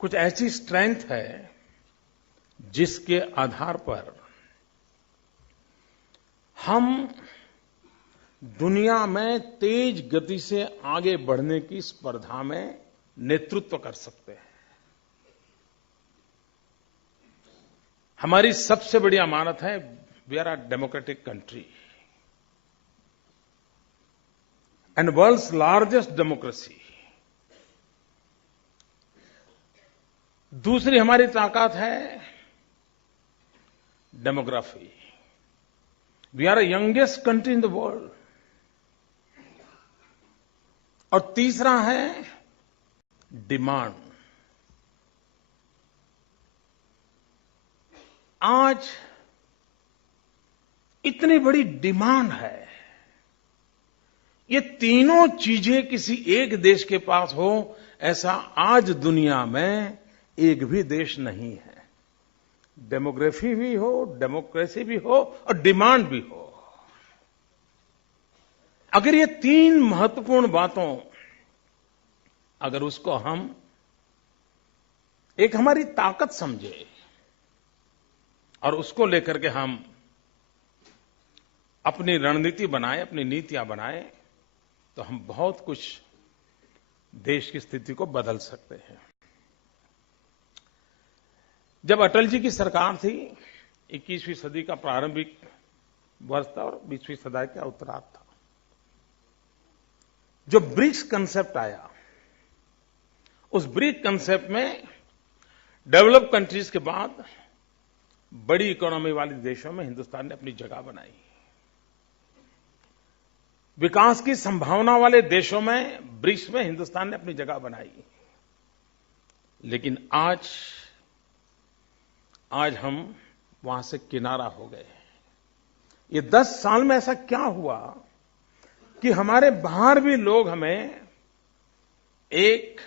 कुछ ऐसी स्ट्रेंथ है जिसके आधार पर हम दुनिया में तेज गति से आगे बढ़ने की स्पर्धा में नेतृत्व कर सकते हैं। हमारी सबसे बड़ी अमानत है we are a democratic country and world's largest democracy. दूसरी हमारी ताकत है demography. We are the youngest country in the world. और तीसरा है डिमांड। आज इतनी बड़ी डिमांड है, ये तीनों चीजें किसी एक देश के पास हो ऐसा आज दुनिया में एक भी देश नहीं है। डेमोग्राफी भी हो, डेमोक्रेसी भी हो और डिमांड भी हो। अगर ये तीन महत्वपूर्ण बातों अगर उसको हम एक हमारी ताकत समझे और उसको लेकर के हम अपनी रणनीति बनाएं, अपनी नीतियां बनाएं, तो हम बहुत कुछ देश की स्थिति को बदल सकते हैं। जब अटल जी की सरकार थी, 21वीं सदी का प्रारंभिक वर्ष था और 20वीं सदी का उत्तरार्ध था, जो ब्रिक्स कंसेप्ट आया, उस ब्रिक्स कंसेप्ट में डेवलप कंट्रीज के बाद बड़ी इकोनॉमी वाले देशों में हिंदुस्तान ने अपनी जगह बनाई। विकास की संभावना वाले देशों में ब्रिक्स में हिंदुस्तान ने अपनी जगह बनाई। लेकिन आज हम वहां से किनारा हो गए। ये 10 साल में ऐसा क्या हुआ कि हमारे बाहर भी लोग हमें एक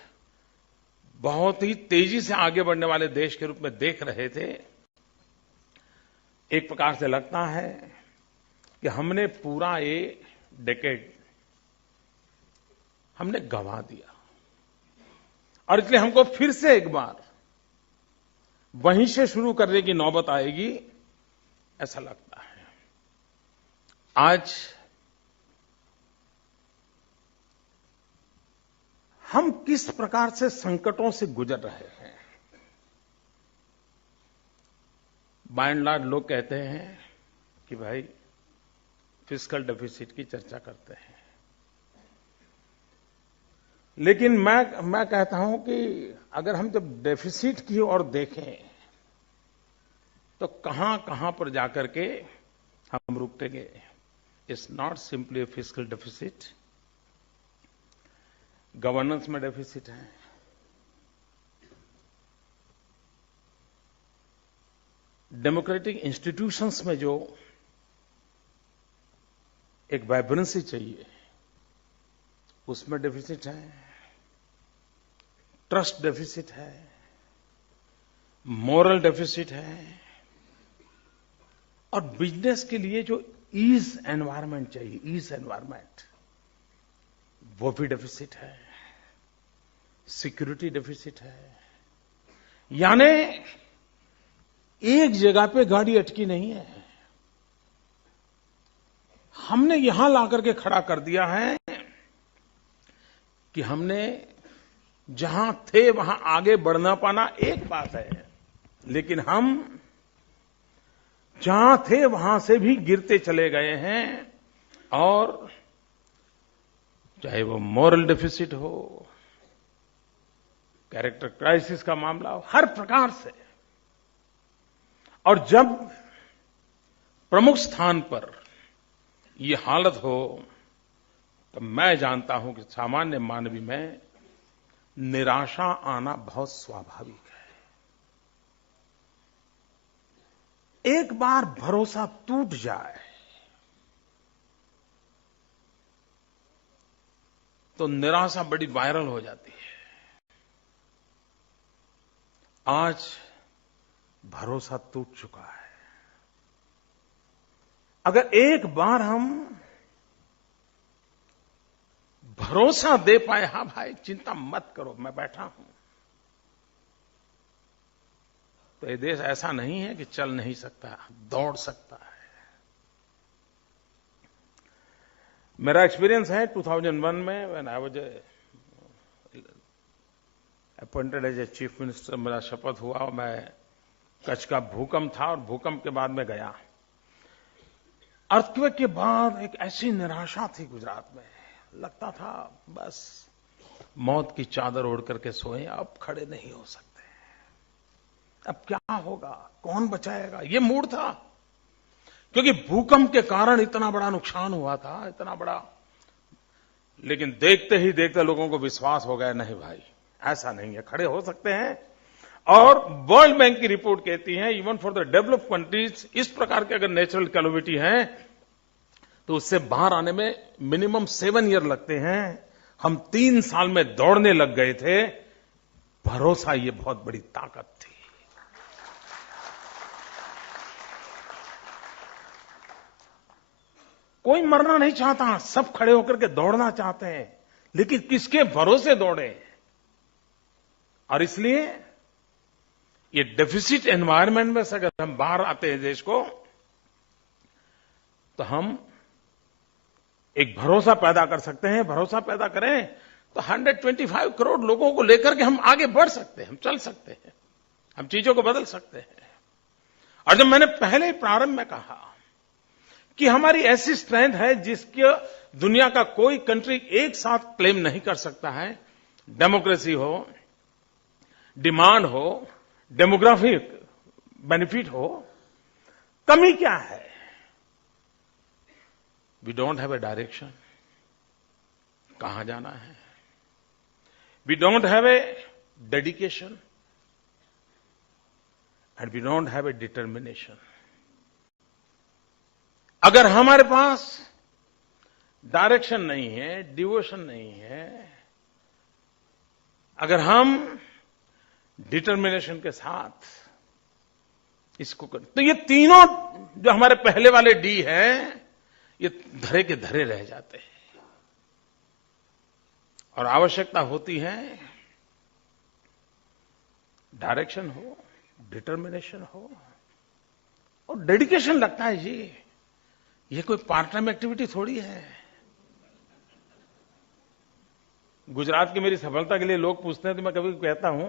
बहुत ही तेजी से आगे बढ़ने वाले देश के रूप में देख रहे थे। एक प्रकार से लगता है कि हमने पूरा ये डेकेड हमने गंवा दिया और इसलिए हमको फिर से एक बार वहीं से शुरू करने की नौबत आएगी, ऐसा लगता है। आज हम किस प्रकार से संकटों से गुजर रहे हैं। बाय एंड लार्ज लोग कहते हैं कि भाई फिस्कल डेफिसिट की चर्चा करते हैं, लेकिन मैं कहता हूं कि अगर हम जब डेफिसिट की ओर देखें तो कहां पर जाकर के हम रुकेंगे। It's not simply A fiscal deficit. Governance में डेफिसिट है, डेमोक्रेटिक इंस्टीट्यूशंस में जो एक वाइब्रेंसी चाहिए उसमें डेफिसिट है, ट्रस्ट डेफिसिट है, मॉरल डेफिसिट है, और बिजनेस के लिए जो ईज एनवायरनमेंट चाहिए, ईज एनवायरनमेंट, वो भी डेफिसिट है, सिक्योरिटी डेफिसिट है। यानी एक जगह पे गाड़ी अटकी नहीं है, हमने यहां लाकर के खड़ा कर दिया है कि हमने जहां थे वहां आगे बढ़ना पाना एक बात है, लेकिन हम जहां थे वहां से भी गिरते चले गए हैं। और चाहे वो मॉरल डेफिसिट हो, कैरेक्टर क्राइसिस का मामला हो, हर प्रकार से। और जब प्रमुख स्थान पर ये हालत हो तो मैं जानता हूं कि सामान्य मानवी में निराशा आना बहुत स्वाभाविक है। एक बार भरोसा टूट जाए तो निराशा बड़ी वायरल हो जाती है। आज भरोसा टूट चुका है। अगर एक बार हम भरोसा दे पाए, हां भाई चिंता मत करो, मैं बैठा हूं, तो ये देश ऐसा नहीं है कि चल नहीं सकता, दौड़ सकता है। मेरा एक्सपीरियंस है 2001 में when I was appointed as a chief minister, मेरा शपथ हुआ, मैं कच्छ का भूकंप था और भूकंप के बाद में गया। अर्थक्वेक के बाद एक ऐसी निराशा थी गुजरात में, लगता था बस मौत की चादर ओढ़ करके सोए, अब खड़े नहीं हो सकते, अब क्या होगा, कौन बचाएगा, ये मूड था। क्योंकि भूकंप के कारण इतना बड़ा नुकसान हुआ था, इतना बड़ा। लेकिन देखते ही देखते लोगों को विश्वास हो गया, नहीं भाई ऐसा नहीं है, खड़े हो सकते हैं। और वर्ल्ड बैंक की रिपोर्ट कहती है even for the developed countries इस प्रकार के अगर नेचुरल कैलामिटी है तो उससे बाहर आने में मिनिमम 7 ईयर लगते हैं। हम 3 साल में दौड़ने लग गए थे। भरोसा ये बहुत बड़ी ताकत थी। कोई मरना नहीं चाहता, सब खड़े होकर के दौड़ना चाहते हैं, लेकिन किसके भरोसे दौड़े। और इसलिए ये डेफिसिट एनवायरनमेंट में से अगर हम बाहर आते हैं देश को, तो हम एक भरोसा पैदा कर सकते हैं। भरोसा पैदा करें तो 125 करोड़ लोगों को लेकर के हम आगे बढ़ सकते हैं, हम चल सकते हैं, हम चीजों को बदल सकते हैं। और जब मैंने पहले प्रारंभ में कहा कि हमारी ऐसी स्ट्रेंथ है जिसके दुनिया का कोई कंट्री एक साथ क्लेम नहीं कर सकता है, डेमोक्रेसी हो, डिमांड हो, डेमोग्राफिक बेनिफिट हो, कमी क्या है? We don't have a direction, कहां जाना है। We don't have a dedication and we don't have a determination. अगर हमारे पास डायरेक्शन नहीं है, डिवोशन नहीं है, अगर हम डिटर्मिनेशन के साथ इसको करें, तो ये तीनों जो हमारे पहले वाले डी हैं, ये धरे के धरे रह जाते हैं। और आवश्यकता होती है डायरेक्शन हो, डिटर्मिनेशन हो और डेडिकेशन। लगता है जी ये कोई पार्ट टाइम एक्टिविटी थोड़ी है। गुजरात की मेरी सफलता के लिए लोग पूछते हैं तो मैं कभी कहता हूं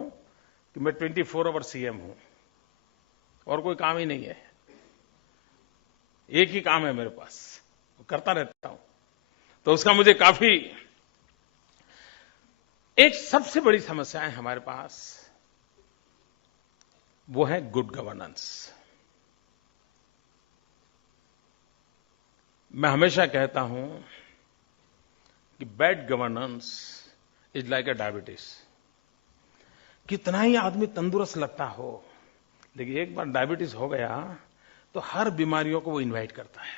कि मैं 24 आवर सीएम हूं और कोई काम ही नहीं है। एक ही काम है मेरे पास, करता रहता हूं। तो उसका मुझे काफी, एक सबसे बड़ी समस्या है हमारे पास, वो है गुड गवर्नेंस। मैं हमेशा कहता हूं कि bad governance is like a diabetes. कितना ही आदमी तंदुरुस्त लगता हो, लेकिन एक बार डायबिटीज हो गया तो हर बीमारियों को वो इनवाइट करता है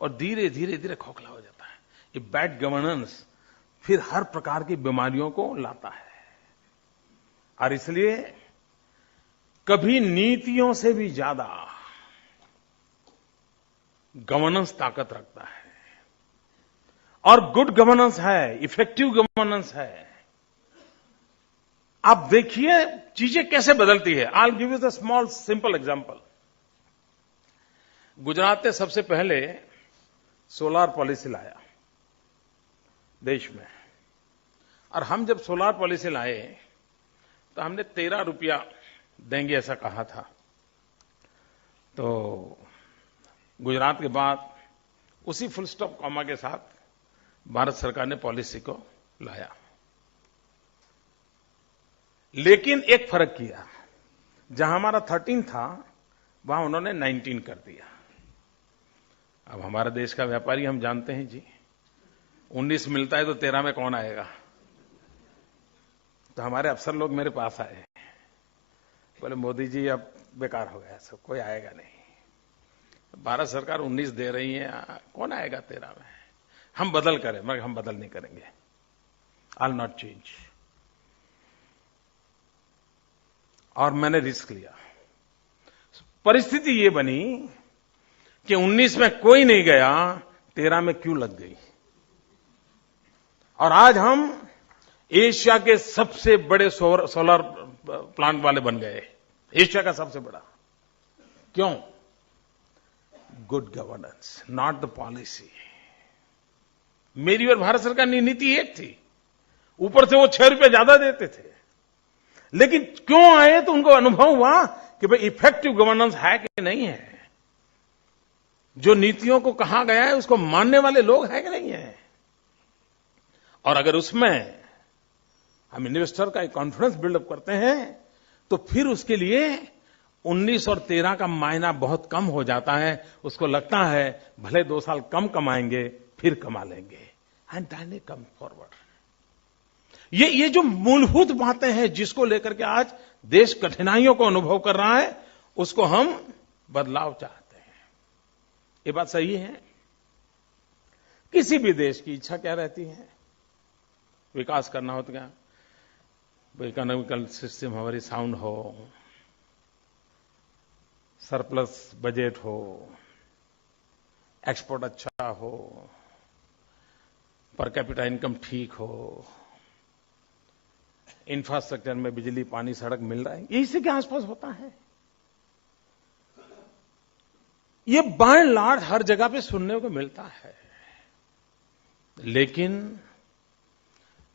और धीरे धीरे धीरे खोखला हो जाता है। ये बैड गवर्नेंस फिर हर प्रकार की बीमारियों को लाता है। और इसलिए कभी नीतियों से भी ज्यादा गवर्नेंस ताकत रखता है। और गुड गवर्नेंस है, इफेक्टिव गवर्नेंस है। आप देखिए चीजें कैसे बदलती है। I will give you the small simple example. Gujarat ने सबसे पहले सोलार पॉलिसी लाया देश में, और हम जब सोलार पॉलिसी लाए तो हमने 13 रुपया देंगे ऐसा कहा था। तो गुजरात के बाद उसी फुल स्टॉप कॉमा के साथ भारत सरकार ने पॉलिसी को लाया, लेकिन एक फर्क किया। जहां हमारा 13 था वहां उन्होंने 19 कर दिया। अब हमारा देश का व्यापारी हम जानते हैं जी, 19 मिलता है तो 13 में कौन आएगा। तो हमारे अफसर लोग मेरे पास आए, बोले मोदी जी अब बेकार हो गया, सब कोई आएगा नहीं। भारत सरकार 19 दे रही है, कौन आएगा 13 में। हम बदल करें, मगर हम बदल नहीं करेंगे। I will not change. और मैंने रिस्क लिया। परिस्थिति ये बनी कि 19 में कोई नहीं गया, 13 में क्यों लग गई। और आज हम एशिया के सबसे बड़े सोलर प्लांट वाले बन गए। एशिया का सबसे बड़ा। क्यों? Good governance, not the policy. मेरी और भारत सरकार की नीति एक थी, ऊपर से वो 6 रुपए ज्यादा देते थे, लेकिन क्यों आए तो उनको अनुभव हुआ कि भाई इफेक्टिव गवर्नेंस है कि नहीं है, जो नीतियों को कहा गया है उसको मानने वाले लोग हैं कि नहीं है। और अगर उसमें हम इन्वेस्टर का एक कॉन्फिडेंस बिल्डअप करते हैं तो फिर उसके लिए 19 और 13 का मायना बहुत कम हो जाता है। उसको लगता है भले 2 साल कम कमाएंगे फिर कमा लेंगे, and then he come forward. ये जो मूलभूत बातें हैं जिसको लेकर के आज देश कठिनाइयों को अनुभव कर रहा है, उसको हम बदलाव चाहते हैं। ये बात सही है। किसी भी देश की इच्छा क्या रहती है? विकास करना हो तो क्या, इकोनॉमिकल सिस्टम हमारी साउंड हो, सरप्लस बजट हो, एक्सपोर्ट अच्छा हो, पर कैपिटा इनकम ठीक हो, इंफ्रास्ट्रक्चर में बिजली पानी सड़क मिल रहा है, ये इसी के आसपास होता है। ये बाय एंड लार्ज हर जगह पे सुनने को मिलता है, लेकिन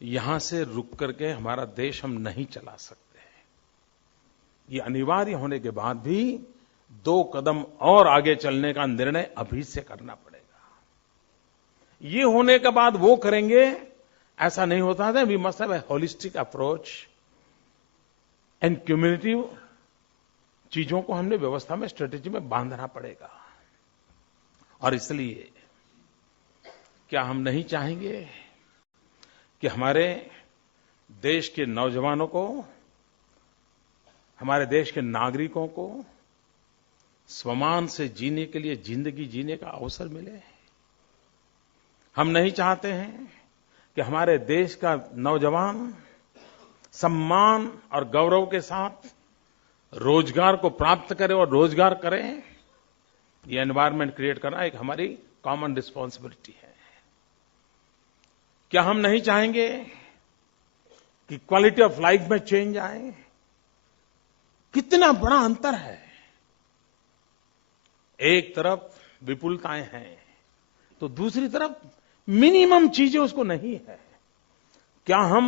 यहां से रुक करके हमारा देश हम नहीं चला सकते। ये अनिवार्य होने के बाद भी 2 कदम और आगे चलने का निर्णय अभी से करना पड़ेगा। ये होने के बाद वो करेंगे, ऐसा नहीं होता था। We must have a holistic approach and cumulative चीजों को हमने व्यवस्था में, स्ट्रेटेजी में बांधना पड़ेगा। और इसलिए क्या हम नहीं चाहेंगे कि हमारे देश के नौजवानों को, हमारे देश के नागरिकों को स्वमान से जीने के लिए जिंदगी जीने का अवसर मिले? हम नहीं चाहते हैं कि हमारे देश का नौजवान सम्मान और गौरव के साथ रोजगार को प्राप्त करे और रोजगार करे। ये एनवायरनमेंट क्रिएट करना एक हमारी कॉमन रिस्पांसिबिलिटी है। क्या हम नहीं चाहेंगे कि क्वालिटी ऑफ लाइफ में चेंज आए? कितना बड़ा अंतर है। एक तरफ विपुलताएं हैं तो दूसरी तरफ मिनिमम चीजें उसको नहीं है। क्या हम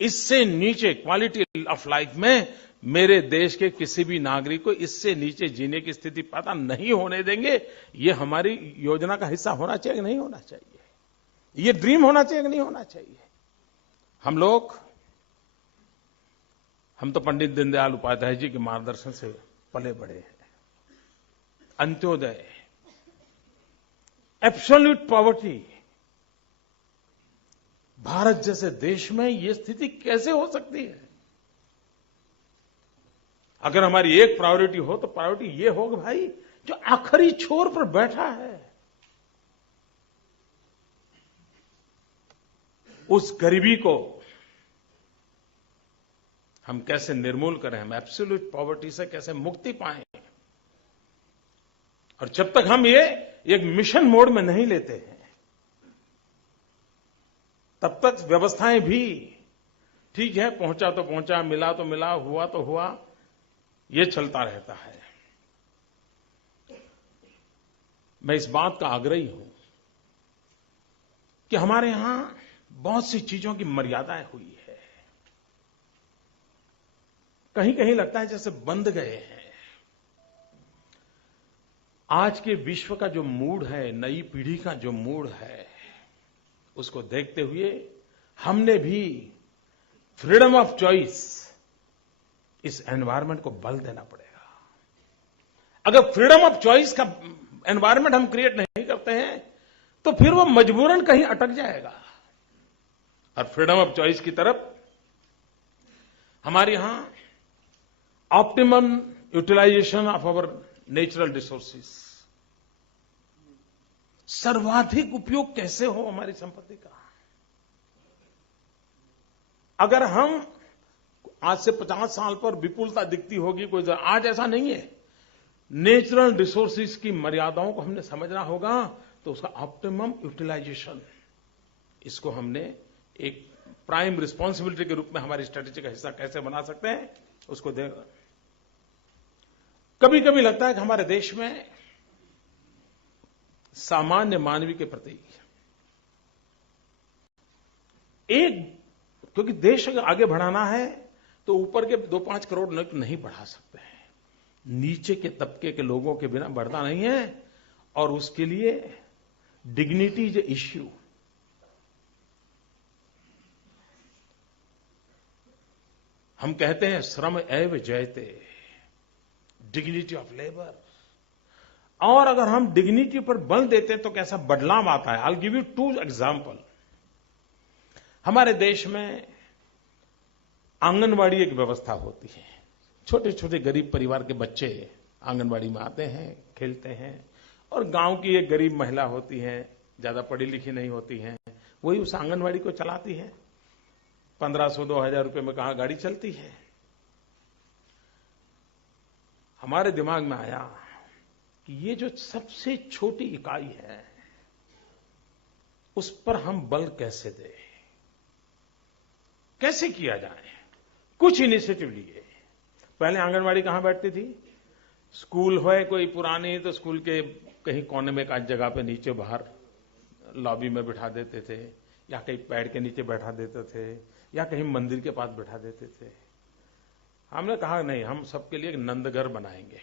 इससे नीचे क्वालिटी ऑफ लाइफ में मेरे देश के किसी भी नागरिक को इससे नीचे जीने की स्थिति पैदा नहीं होने देंगे? ये हमारी योजना का हिस्सा होना चाहिए कि नहीं होना चाहिए? ये ड्रीम होना चाहिए कि नहीं होना चाहिए? हम तो पंडित दीनदयाल उपाध्याय जी के मार्गदर्शन से पले बड़े हैं। अंत्योदय, एब्सोल्यूट पॉवर्टी, भारत जैसे देश में ये स्थिति कैसे हो सकती है? अगर हमारी एक प्रायोरिटी हो तो प्रायोरिटी ये हो कि भाई जो आखिरी छोर पर बैठा है उस गरीबी को हम कैसे निर्मूल करें, हम एब्सोल्यूट पॉवर्टी से कैसे मुक्ति पाएं। और जब तक हम ये एक मिशन मोड में नहीं लेते हैं तब तक व्यवस्थाएं भी ठीक है, पहुंचा तो पहुंचा, मिला तो मिला, हुआ तो हुआ, ये चलता रहता है। मैं इस बात का आग्रही हूं कि हमारे यहां बहुत सी चीजों की मर्यादाएं हुई है। कहीं कहीं लगता है जैसे बंद गए हैं। आज के विश्व का जो मूड है, नई पीढ़ी का जो मूड है, उसको देखते हुए हमने भी फ्रीडम ऑफ चॉइस, इस एनवायरनमेंट को बल देना पड़ेगा। अगर फ्रीडम ऑफ चॉइस का एनवायरनमेंट हम क्रिएट नहीं करते हैं तो फिर वो मजबूरन कहीं अटक जाएगा। और फ्रीडम ऑफ चॉइस की तरफ हमारे यहां optimum utilisation of our natural resources, सर्वाधिक उपयोग कैसे हो हमारी संपत्ति का। अगर हम आज से 50 साल पर विपुलता दिखती होगी कोई, आज ऐसा नहीं है। नेचुरल रिसोर्सेज की मर्यादाओं को हमने समझना होगा, तो उसका ऑप्टिमम यूटिलाइजेशन, इसको हमने एक प्राइम रिस्पांसिबिलिटी के रूप में हमारी स्ट्रेटेजी का हिस्सा कैसे बना सकते हैं, उसको देगा। कभी कभी लगता है कि हमारे देश में सामान्य मानवी के प्रति क्योंकि देश अगर आगे बढ़ाना है तो ऊपर के 2-5 करोड़ लोग नहीं बढ़ा सकते हैं, नीचे के तबके के लोगों के बिना बढ़ता नहीं है। और उसके लिए डिग्निटी इज इश्यू। हम कहते हैं श्रम एव जयते, डिग्निटी ऑफ लेबर। और अगर हम डिग्निटी पर बल देते हैं तो कैसा बदलाव आता है। I will give you 2 example. हमारे देश में आंगनवाड़ी एक व्यवस्था होती है। छोटे छोटे गरीब परिवार के बच्चे आंगनवाड़ी में आते हैं, खेलते हैं, और गांव की एक गरीब महिला होती है, ज्यादा पढ़ी लिखी नहीं होती है, वही उस आंगनवाड़ी को चलाती है। 1500-2000 रुपए में कहां गाड़ी चलती है। हमारे दिमाग में आया कि ये जो सबसे छोटी इकाई है उस पर हम बल कैसे दें, कैसे किया जाए। कुछ इनिशिएटिव लिए। पहले आंगनवाड़ी कहां बैठती थी, स्कूल हो कोई पुरानी तो स्कूल के कहीं कोने में एक जगह पे नीचे बाहर लॉबी में बिठा देते थे, या कहीं पेड़ के नीचे बैठा देते थे, या कहीं मंदिर के पास बैठा देते थे। हमने कहा नहीं, हम सबके लिए एक नंदघर बनाएंगे।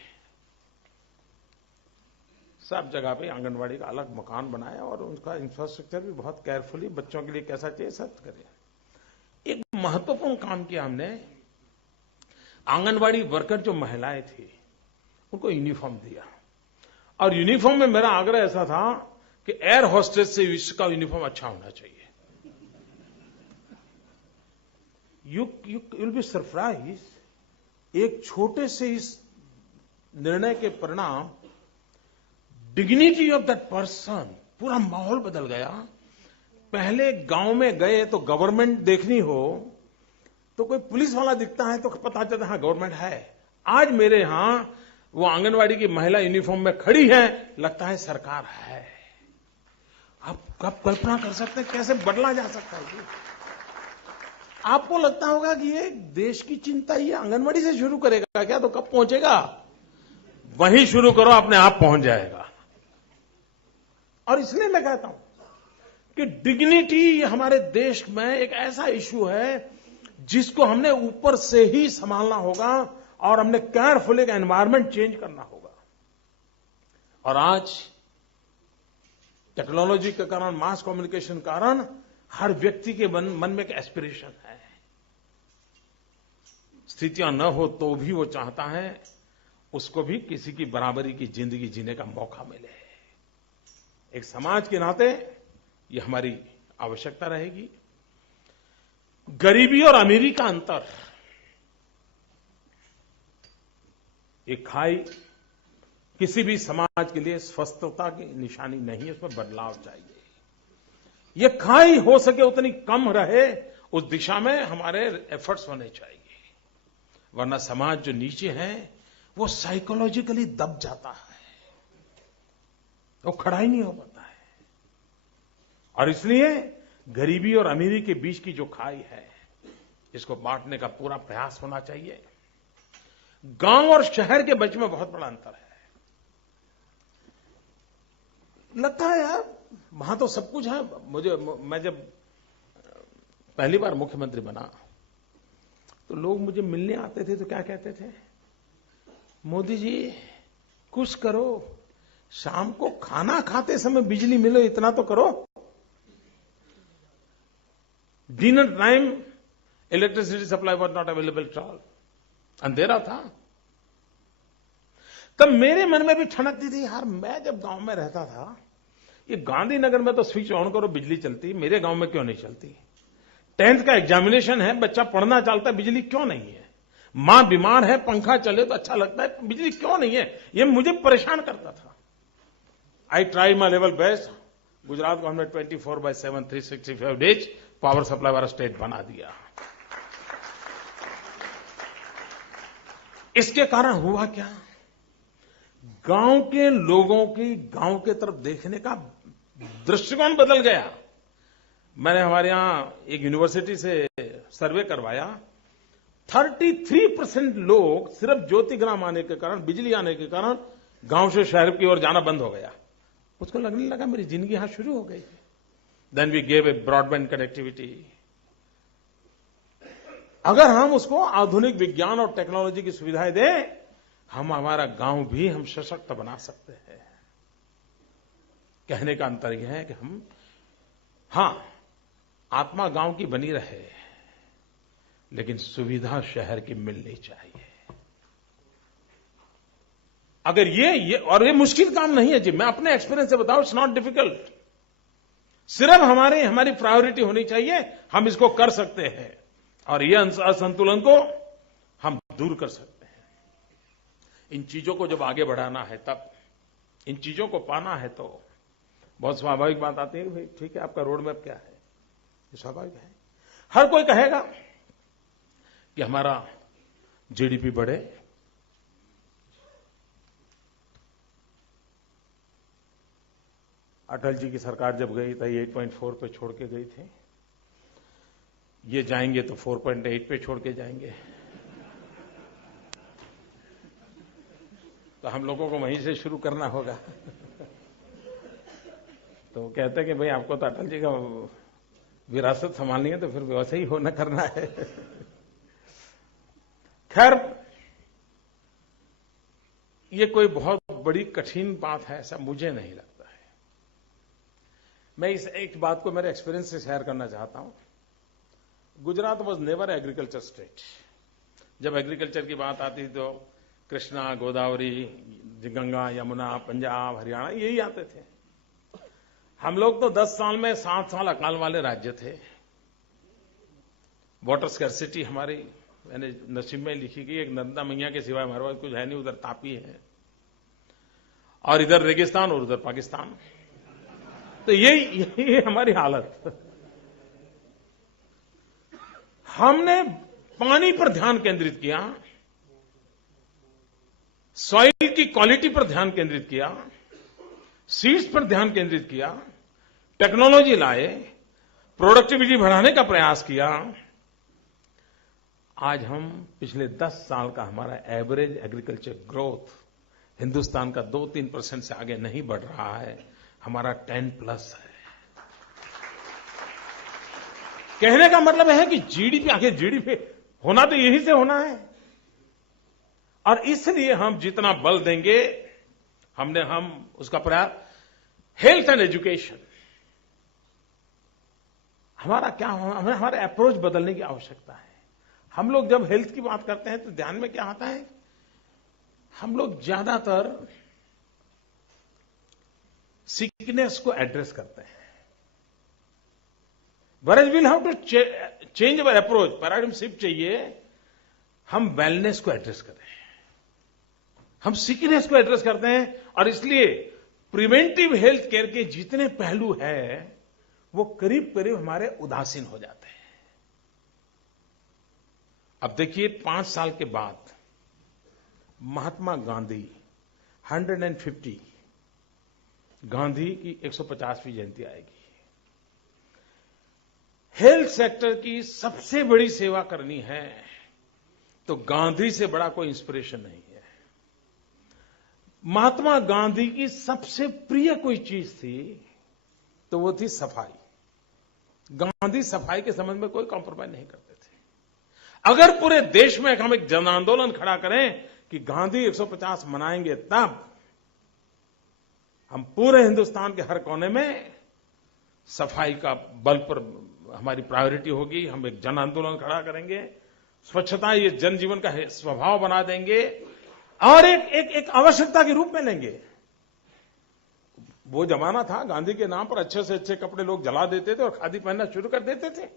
सब जगह पे आंगनवाड़ी का अलग मकान बनाया और उनका इंफ्रास्ट्रक्चर भी बहुत केयरफुली बच्चों के लिए कैसा चाहिए सब करें। एक महत्वपूर्ण काम किया हमने। आंगनवाड़ी वर्कर जो महिलाएं थी उनको यूनिफॉर्म दिया, और यूनिफॉर्म में मेरा आग्रह ऐसा था कि एयर होस्टेस से इसका यूनिफॉर्म अच्छा होना चाहिए। यू विल बी सरप्राइज, एक छोटे से इस निर्णय के परिणाम डिग्निटी ऑफ दैट पर्सन, पूरा माहौल बदल गया। पहले गांव में गए तो गवर्नमेंट देखनी हो तो कोई पुलिस वाला दिखता है तो पता चलता है हाँ गवर्नमेंट है। आज मेरे यहां वो आंगनवाड़ी की महिला यूनिफॉर्म में खड़ी है, लगता है सरकार है। आप कब कल्पना कर सकते हैं कैसे बदला जा सकता है जी। आपको लगता होगा कि ये देश की चिंता ये आंगनवाड़ी से शुरू करेगा क्या, तो कब पहुंचेगा। वहीं शुरू करो, अपने आप पहुंच जाएगा। और इसलिए मैं कहता हूं कि डिग्निटी हमारे देश में एक ऐसा इश्यू है जिसको हमने ऊपर से ही संभालना होगा, और हमने केयरफुल एक एनवायरनमेंट चेंज करना होगा। और आज टेक्नोलॉजी के कारण, मास कम्युनिकेशन के कारण हर व्यक्ति के मन में एक एस्पिरेशन है। स्थितियां न हो तो भी वो चाहता है उसको भी किसी की बराबरी की जिंदगी जीने का मौका मिले। एक समाज के नाते ये हमारी आवश्यकता रहेगी। गरीबी और अमीरी का अंतर, एक खाई किसी भी समाज के लिए स्वस्थता की निशानी नहीं है, उसमें बदलाव चाहिए। ये खाई हो सके उतनी कम रहे, उस दिशा में हमारे एफर्ट्स होने चाहिए। वरना समाज जो नीचे है वो साइकोलॉजिकली दब जाता है, वो खड़ा ही नहीं हो पाता है। और इसलिए गरीबी और अमीरी के बीच की जो खाई है इसको बांटने का पूरा प्रयास होना चाहिए। गांव और शहर के बीच में बहुत बड़ा अंतर है। लगता है यार वहां तो सब कुछ है। मैं जब पहली बार मुख्यमंत्री बना तो लोग मुझे मिलने आते थे तो क्या कहते थे, मोदी जी कुछ करो, शाम को खाना खाते समय बिजली मिले इतना तो करो। Dinner time electricity supply was not available at all, अंधेरा था। तब मेरे मन में भी ठनकती थी, यार मैं जब गांव में रहता था ये गांधीनगर में तो स्विच ऑन करो बिजली चलती, मेरे गांव में क्यों नहीं चलती। 10th का एग्जामिनेशन है, बच्चा पढ़ना चाहता है, बिजली क्यों नहीं है। मां बीमार है, पंखा चले तो अच्छा लगता है, बिजली क्यों नहीं है। ये मुझे परेशान करता था। I try my level best. Gujarat को हमने 24/7 365 डेज पावर सप्लाई वाला स्टेट बना दिया। इसके कारण हुआ क्या, गांव के लोगों की गांव के तरफ देखने का दृष्टिकोण बदल गया। मैंने हमारे यहां एक यूनिवर्सिटी से सर्वे करवाया 33% लोग सिर्फ ज्योतिग्राम आने के कारण, बिजली आने के कारण गांव से शहर की ओर जाना बंद हो गया। उसको लगने लगा मेरी जिंदगी यहां शुरू हो गई। Then we gave a broadband connectivity. अगर हम उसको आधुनिक विज्ञान और टेक्नोलॉजी की सुविधाएं दें, हम हमारा गांव भी हम सशक्त बना सकते हैं। कहने का अंतर यह है कि हम, हां, आत्मा गांव की बनी रहे, लेकिन सुविधा शहर की मिलनी चाहिए। अगर ये मुश्किल काम नहीं है जी, मैं अपने एक्सपीरियंस से बताऊं, इट्स नॉट डिफिकल्ट। सिर्फ हमारी प्रायोरिटी होनी चाहिए, हम इसको कर सकते हैं और ये असंतुलन को हम दूर कर सकते हैं। इन चीजों को जब आगे बढ़ाना है, तब इन चीजों को पाना है, तो बहुत स्वाभाविक बात आती है, भाई ठीक है, आपका रोड मैप क्या है? ये स्वाभाविक है। हर कोई कहेगा कि हमारा जीडीपी बढ़े, अटल जी की सरकार जब गई तो 8.4 पे छोड़ के गई थी। ये जाएंगे तो 4.8 पे छोड़ के जाएंगे। तो हम लोगों को वहीं से शुरू करना होगा। तो कहते हैं कि भाई आपको तो अटल जी का विरासत संभालनी है, तो फिर वैसे ही होना करना है। खैर, ये कोई बहुत बड़ी कठिन बात है ऐसा मुझे नहीं लगता है। मैं इस एक बात को मेरे एक्सपीरियंस से शेयर करना चाहता हूं। Gujarat was never agriculture state. जब एग्रीकल्चर की बात आती तो कृष्णा, गोदावरी, गंगा, यमुना, पंजाब, हरियाणा यही आते थे। हम लोग तो 10 साल में 7 साल अकाल वाले राज्य थे। वाटर स्कैर्सिटी हमारी, मैंने नसीब में लिखी गई, एक नर्मदा मैया के सिवाय हमारे पास कुछ है नहीं, उधर तापी है और इधर रेगिस्तान और उधर पाकिस्तान। तो यही हमारी हालत। हमने पानी पर ध्यान केंद्रित किया, सॉइल की क्वालिटी पर ध्यान केंद्रित किया, सीड्स पर ध्यान केंद्रित किया, टेक्नोलॉजी लाए, प्रोडक्टिविटी बढ़ाने का प्रयास किया। आज हम पिछले 10 साल का हमारा एवरेज एग्रीकल्चर ग्रोथ हिंदुस्तान का 2-3% से आगे नहीं बढ़ रहा है, हमारा 10+ है। कहने का मतलब है कि जीडीपी, आखिर जीडीपी होना तो यही से होना है, और इसलिए हम जितना बल देंगे, हम उसका प्रयास, हेल्थ एंड एजुकेशन, हमारा अप्रोच बदलने की आवश्यकता है। हम लोग जब हेल्थ की बात करते हैं तो ध्यान में क्या आता है? हम लोग ज्यादातर सिकनेस को एड्रेस करते हैं। Whereas we'll have to change our approach, paradigm shift चाहिए। हम वेलनेस को एड्रेस करें, हम सिकनेस को एड्रेस करते हैं, और इसलिए प्रिवेंटिव हेल्थ केयर के जितने पहलू हैं वो करीब करीब हमारे उदासीन हो जाते हैं। अब देखिए, 5 साल के बाद महात्मा गांधी 150 गांधी की 150वीं जयंती आएगी। हेल्थ सेक्टर की सबसे बड़ी सेवा करनी है तो गांधी से बड़ा कोई इंस्पिरेशन नहीं है। महात्मा गांधी की सबसे प्रिय कोई चीज थी तो वो थी सफाई। गांधी सफाई के संबंध में कोई कॉम्प्रोमाइज नहीं करते थे। अगर पूरे देश में हम एक जन आंदोलन खड़ा करें कि गांधी 150 मनाएंगे, तब हम पूरे हिंदुस्तान के हर कोने में सफाई का बल पर हमारी प्रायोरिटी होगी। हम एक जन आंदोलन खड़ा करेंगे, स्वच्छता ये जनजीवन का स्वभाव बना देंगे और एक आवश्यकता के रूप में लेंगे। वो जमाना था, गांधी के नाम पर अच्छे से अच्छे कपड़े लोग जला देते थे और खादी पहनना शुरू कर देते थे।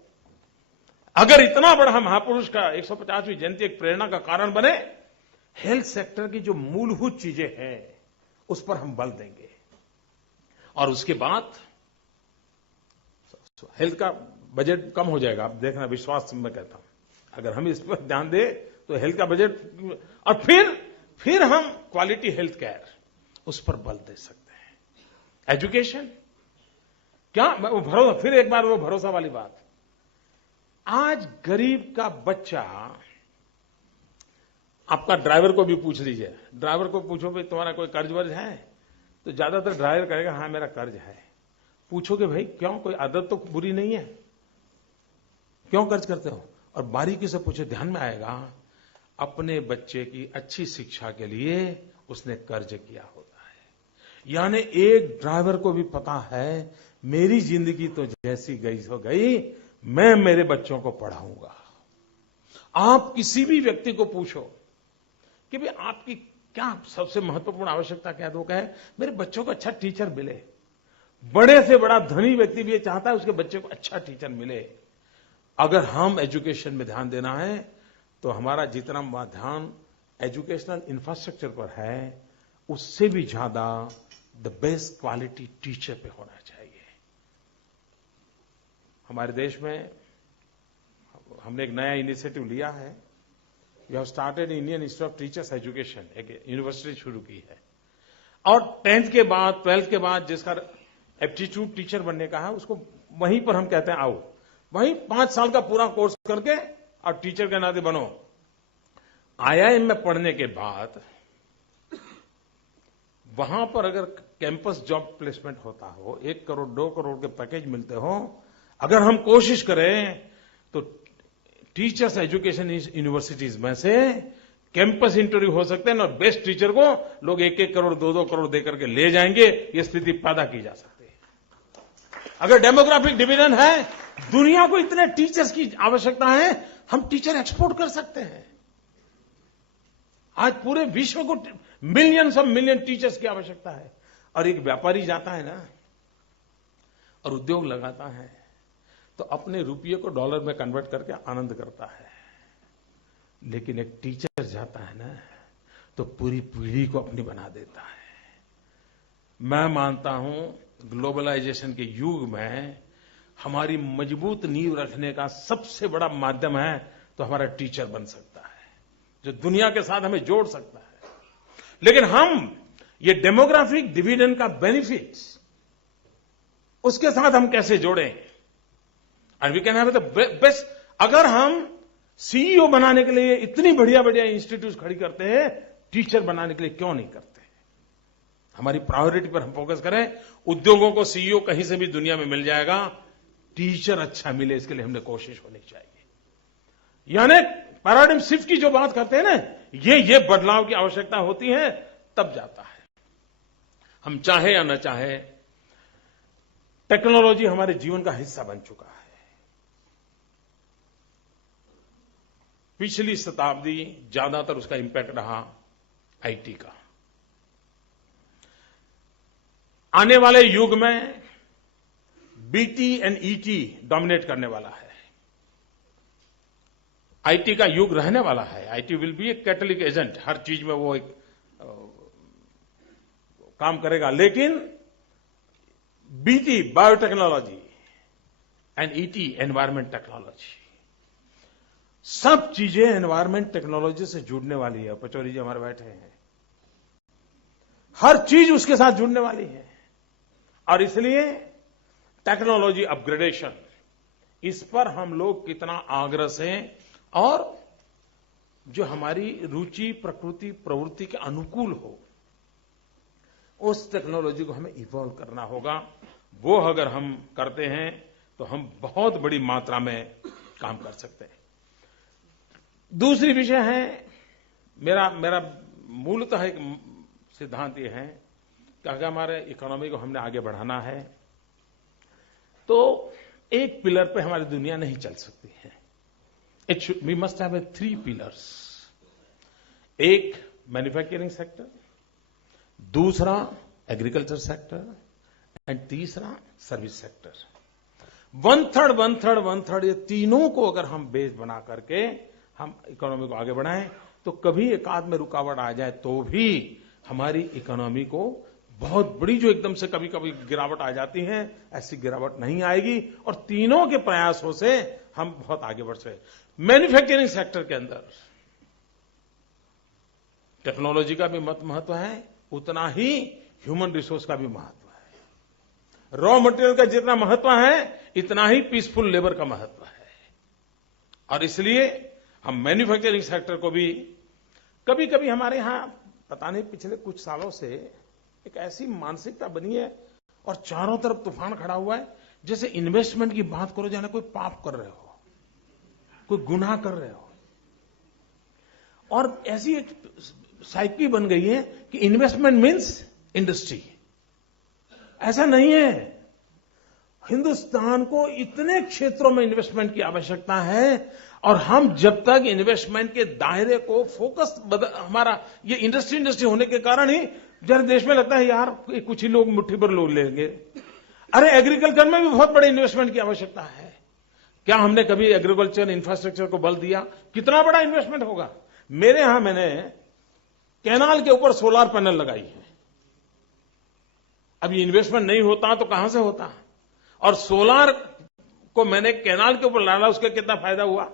अगर इतना बड़ा महापुरुष का 150वीं जयंती एक प्रेरणा का कारण बने, हेल्थ सेक्टर की जो मूलभूत चीजें हैं उस पर हम बल देंगे, और उसके बाद हेल्थ का बजट कम हो जाएगा। आप देखना, विश्वास से मैं कहता हूं, अगर हम इस पर ध्यान दें तो हेल्थ का बजट, और फिर हम क्वालिटी हेल्थ केयर उस पर बल दे सकते हैं। एजुकेशन, क्या वो भरोसा, फिर एक बार वो भरोसा वाली बात। आज गरीब का बच्चा आपका ड्राइवर को भी पूछ लीजिए, ड्राइवर को पूछो भाई तुम्हारा कोई कर्ज वर्ज है, तो ज्यादातर ड्राइवर कहेगा हाँ मेरा कर्ज है। पूछोगे भाई क्यों, कोई आदत तो बुरी नहीं है, क्यों कर्ज करते हो, और बारीकी से पूछे, ध्यान में आएगा अपने बच्चे की अच्छी शिक्षा के लिए उसने कर्ज किया होता है। यानी एक ड्राइवर को भी पता है मेरी जिंदगी तो जैसी गई हो गई, मैं मेरे बच्चों को पढ़ाऊंगा। आप किसी भी व्यक्ति को पूछो कि भाई आपकी क्या सबसे महत्वपूर्ण आवश्यकता क्या है, तो कहे मेरे बच्चों को अच्छा टीचर मिले। बड़े से बड़ा धनी व्यक्ति भी ये चाहता है उसके बच्चे को अच्छा टीचर मिले। अगर हम एजुकेशन में ध्यान देना है तो हमारा जितना ध्यान एजुकेशनल इंफ्रास्ट्रक्चर पर है उससे भी ज्यादा द बेस्ट क्वालिटी टीचर पे होना चाहिए। हमारे देश में हमने एक नया इनिशिएटिव लिया है, we have started Indian institute of teachers education, एक यूनिवर्सिटी शुरू की है, और 10th के बाद 12th के बाद जिसका एप्टीट्यूड टीचर बनने का है उसको वहीं पर हम कहते हैं आओ, वहीं 5 साल का पूरा कोर्स करके और टीचर के नाते बनो। IIM में पढ़ने के बाद वहां पर अगर कैंपस जॉब प्लेसमेंट होता हो, 1 करोड़ 2 करोड़ के पैकेज मिलते हो, अगर हम कोशिश करें तो टीचर्स एजुकेशन यूनिवर्सिटीज में से कैंपस इंटरव्यू हो सकते हैं और बेस्ट टीचर को लोग 1-1 करोड़ 2-2 करोड़ देकर के ले जाएंगे। ये स्थिति पैदा की जा सकती है। अगर डेमोग्राफिक डिवीजन है, दुनिया को इतने टीचर्स की आवश्यकता है, हम टीचर एक्सपोर्ट कर सकते हैं। आज पूरे विश्व को मिलियंस ऑफ मिलियन टीचर्स की आवश्यकता है। और एक व्यापारी जाता है ना और उद्योग लगाता है तो अपने रुपये को डॉलर में कन्वर्ट करके आनंद करता है, लेकिन एक टीचर जाता है ना तो पूरी पीढ़ी को अपनी बना देता है। मैं मानता हूं ग्लोबलाइजेशन के युग में हमारी मजबूत नींव रखने का सबसे बड़ा माध्यम है तो हमारा टीचर बन सकता है, जो दुनिया के साथ हमें जोड़ सकता है। लेकिन हम ये डेमोग्राफिक डिवीजन का बेनिफिट उसके साथ हम कैसे जोड़ें, and we can have the best. अगर हम सीईओ बनाने के लिए इतनी बढ़िया बढ़िया इंस्टीट्यूट खड़ी करते हैं, टीचर बनाने के लिए क्यों नहीं करते? हमारी प्रायोरिटी पर हम फोकस करें। उद्योगों को सीईओ कहीं से भी दुनिया में मिल जाएगा, टीचर अच्छा मिले इसके लिए हमने कोशिश होनी चाहिए। यानी पैराडिम शिफ्ट की जो बात करते हैं ना, ये बदलाव की आवश्यकता होती है, तब जाता है। हम चाहे या न चाहे टेक्नोलॉजी हमारे जीवन का हिस्सा बन चुका है। पिछली शताब्दी ज्यादातर उसका इंपैक्ट रहा आईटी का। आने वाले युग में बीटी एंड ईटी डोमिनेट करने वाला है। आईटी का युग रहने वाला है। IT will be a catalytic agent, हर चीज में वो एक काम करेगा। लेकिन BT biotechnology and ET environment technology, सब चीजें एनवायरमेंट टेक्नोलॉजी से जुड़ने वाली है। पचौरी जी हमारे बैठे हैं, हर चीज उसके साथ जुड़ने वाली है। और इसलिए टेक्नोलॉजी अपग्रेडेशन, इस पर हम लोग कितना आग्रह से और जो हमारी रुचि प्रकृति प्रवृत्ति के अनुकूल हो, उस टेक्नोलॉजी को हमें इवॉल्व करना होगा। वो अगर हम करते हैं तो हम बहुत बड़ी मात्रा में काम कर सकते हैं। दूसरी विषय है, मेरा मूलतः एक सिद्धांत ये है कि अगर हमारे इकोनॉमी को हमने आगे बढ़ाना है तो एक पिलर पे हमारी दुनिया नहीं चल सकती है। We must have 3 pillars. एक मैन्युफैक्चरिंग सेक्टर, दूसरा एग्रीकल्चर सेक्टर एंड तीसरा सर्विस सेक्टर। 1/3 ये तीनों को अगर हम बेस बना करके हम इकोनॉमी को आगे बढ़ाएं तो कभी एक आध में रुकावट आ जाए तो भी हमारी इकोनॉमी को बहुत बड़ी जो एकदम से कभी कभी गिरावट आ जाती है, ऐसी गिरावट नहीं आएगी। और तीनों के प्रयासों से हम बहुत आगे बढ़ सकते। मैन्युफैक्चरिंग सेक्टर के अंदर टेक्नोलॉजी का भी महत्व है, उतना ही ह्यूमन रिसोर्स का भी महत्व है। रॉ मटेरियल का जितना महत्व है इतना ही पीसफुल लेबर का महत्व है। और इसलिए हम मैन्युफैक्चरिंग सेक्टर को भी कभी कभी हमारे यहां पता नहीं पिछले कुछ सालों से एक ऐसी मानसिकता बनी है और चारों तरफ तूफान खड़ा हुआ है, जैसे इन्वेस्टमेंट की बात करो जाने कोई पाप कर रहे हो, कोई गुनाह कर रहे हो। और ऐसी एक साइकी बन गई है कि इन्वेस्टमेंट मीन्स इंडस्ट्री। ऐसा नहीं है। हिंदुस्तान को इतने क्षेत्रों में इन्वेस्टमेंट की आवश्यकता है और हम जब तक इन्वेस्टमेंट के दायरे को फोकस हमारा ये इंडस्ट्री होने के कारण ही जरा देश में लगता है यार कुछ ही लोग मुट्ठी भर लोग लेंगे। अरे एग्रीकल्चर में भी बहुत बड़े इन्वेस्टमेंट की आवश्यकता है। क्या हमने कभी एग्रीकल्चर इंफ्रास्ट्रक्चर को बल दिया? कितना बड़ा इन्वेस्टमेंट होगा। मेरे यहां मैंने कैनाल के ऊपर सोलर पैनल लगाई है। अब ये इन्वेस्टमेंट नहीं होता तो कहां से होता। और सोलर को मैंने कैनाल के ऊपर डाला, उसका कितना फायदा हुआ।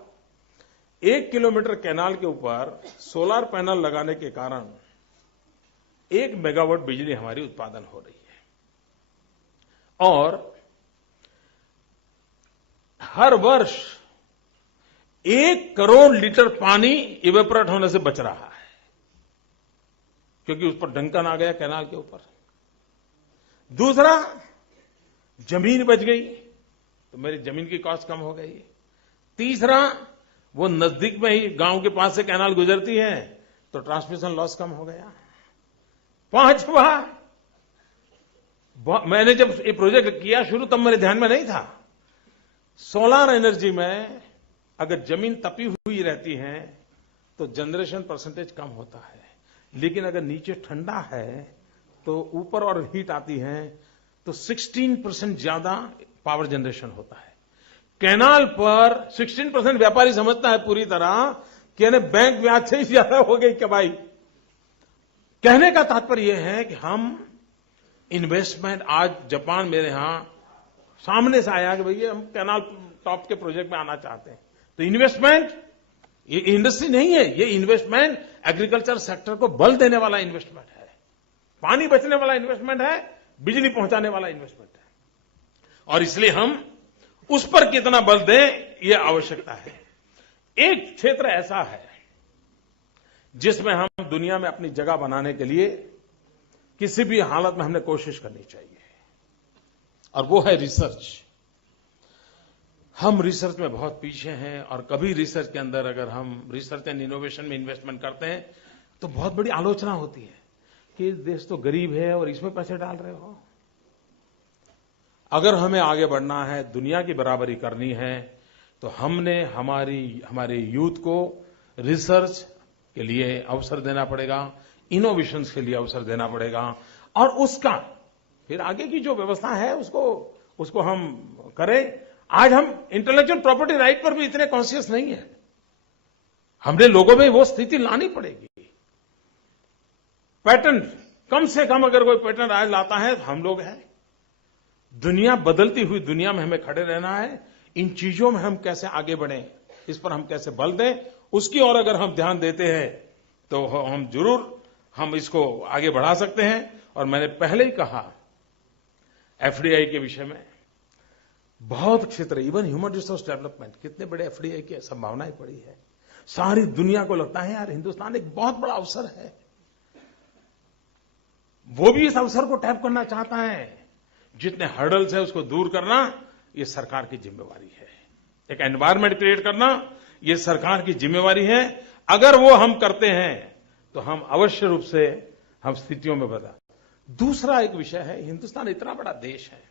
1 किलोमीटर कैनाल के ऊपर सोलर पैनल लगाने के कारण 1 मेगावाट बिजली हमारी उत्पादन हो रही है और हर वर्ष 1 करोड़ लीटर पानी इवेपोरेट होने से बच रहा है, क्योंकि उस पर ढक्कन आ गया कैनाल के ऊपर। दूसरा, जमीन बच गई तो मेरी जमीन की कॉस्ट कम हो गई। तीसरा, वो नजदीक में ही गांव के पास से कैनाल गुजरती है तो ट्रांसमिशन लॉस कम हो गया। पांचवा, मैंने जब ये प्रोजेक्ट किया शुरू तब मेरे ध्यान में नहीं था, सोलर एनर्जी में अगर जमीन तपी हुई रहती है तो जनरेशन परसेंटेज कम होता है, लेकिन अगर नीचे ठंडा है तो ऊपर और हीट आती है तो 16% ज्यादा पावर जनरेशन होता है। कैनाल पर 16% व्यापारी समझता है पूरी तरह कि यानी बैंक ब्याज से ही ज्यादा हो गई कमाई। कहने का तात्पर्य यह है कि हम इन्वेस्टमेंट, आज जापान मेरे यहां सामने से आया कि भैया हम कैनाल टॉप के प्रोजेक्ट में आना चाहते हैं, तो इन्वेस्टमेंट ये इंडस्ट्री नहीं है, ये इन्वेस्टमेंट एग्रीकल्चर सेक्टर को बल देने वाला इन्वेस्टमेंट है, पानी बचने वाला इन्वेस्टमेंट है, बिजली पहुंचाने वाला इन्वेस्टमेंट है। और इसलिए हम उस पर कितना बल दें, ये आवश्यकता है। एक क्षेत्र ऐसा है जिसमें हम दुनिया में अपनी जगह बनाने के लिए किसी भी हालत में हमने कोशिश करनी चाहिए, और वो है रिसर्च। हम रिसर्च में बहुत पीछे हैं और कभी रिसर्च के अंदर अगर हम रिसर्च एंड इनोवेशन में इन्वेस्टमेंट करते हैं तो बहुत बड़ी आलोचना होती है कि देश तो गरीब है और इसमें पैसे डाल रहे हो। अगर हमें आगे बढ़ना है, दुनिया की बराबरी करनी है, तो हमने हमारे यूथ को रिसर्च के लिए अवसर देना पड़ेगा, इनोवेशंस के लिए अवसर देना पड़ेगा, और उसका फिर आगे की जो व्यवस्था है उसको हम करें। आज हम इंटेलेक्चुअल प्रॉपर्टी राइट पर भी इतने कॉन्शियस नहीं है, हमने लोगों में वो स्थिति लानी पड़ेगी। पैटेंट, कम से कम अगर कोई पैटेंट आज लाता है तो हम लोग हैं। दुनिया बदलती हुई दुनिया में हमें खड़े रहना है। इन चीजों में हम कैसे आगे बढ़ें, इस पर हम कैसे बल दें, उसकी ओर अगर हम ध्यान देते हैं तो हम जरूर हम इसको आगे बढ़ा सकते हैं। और मैंने पहले ही कहा, एफडीआई के विषय में बहुत क्षेत्र, इवन ह्यूमन रिसोर्स डेवलपमेंट, कितने बड़े एफडीआई की संभावनाएं पड़ी है। सारी दुनिया को लगता है यार हिंदुस्तान एक बहुत बड़ा अवसर है, वो भी इस अवसर को टैप करना चाहता है। जितने हर्डल्स है उसको दूर करना ये सरकार की जिम्मेवारी है। एक एनवायरनमेंट क्रिएट करना ये सरकार की जिम्मेवारी है। अगर वो हम करते हैं तो हम अवश्य रूप से हम स्थितियों में बदला। दूसरा एक विषय है, हिंदुस्तान इतना बड़ा देश है,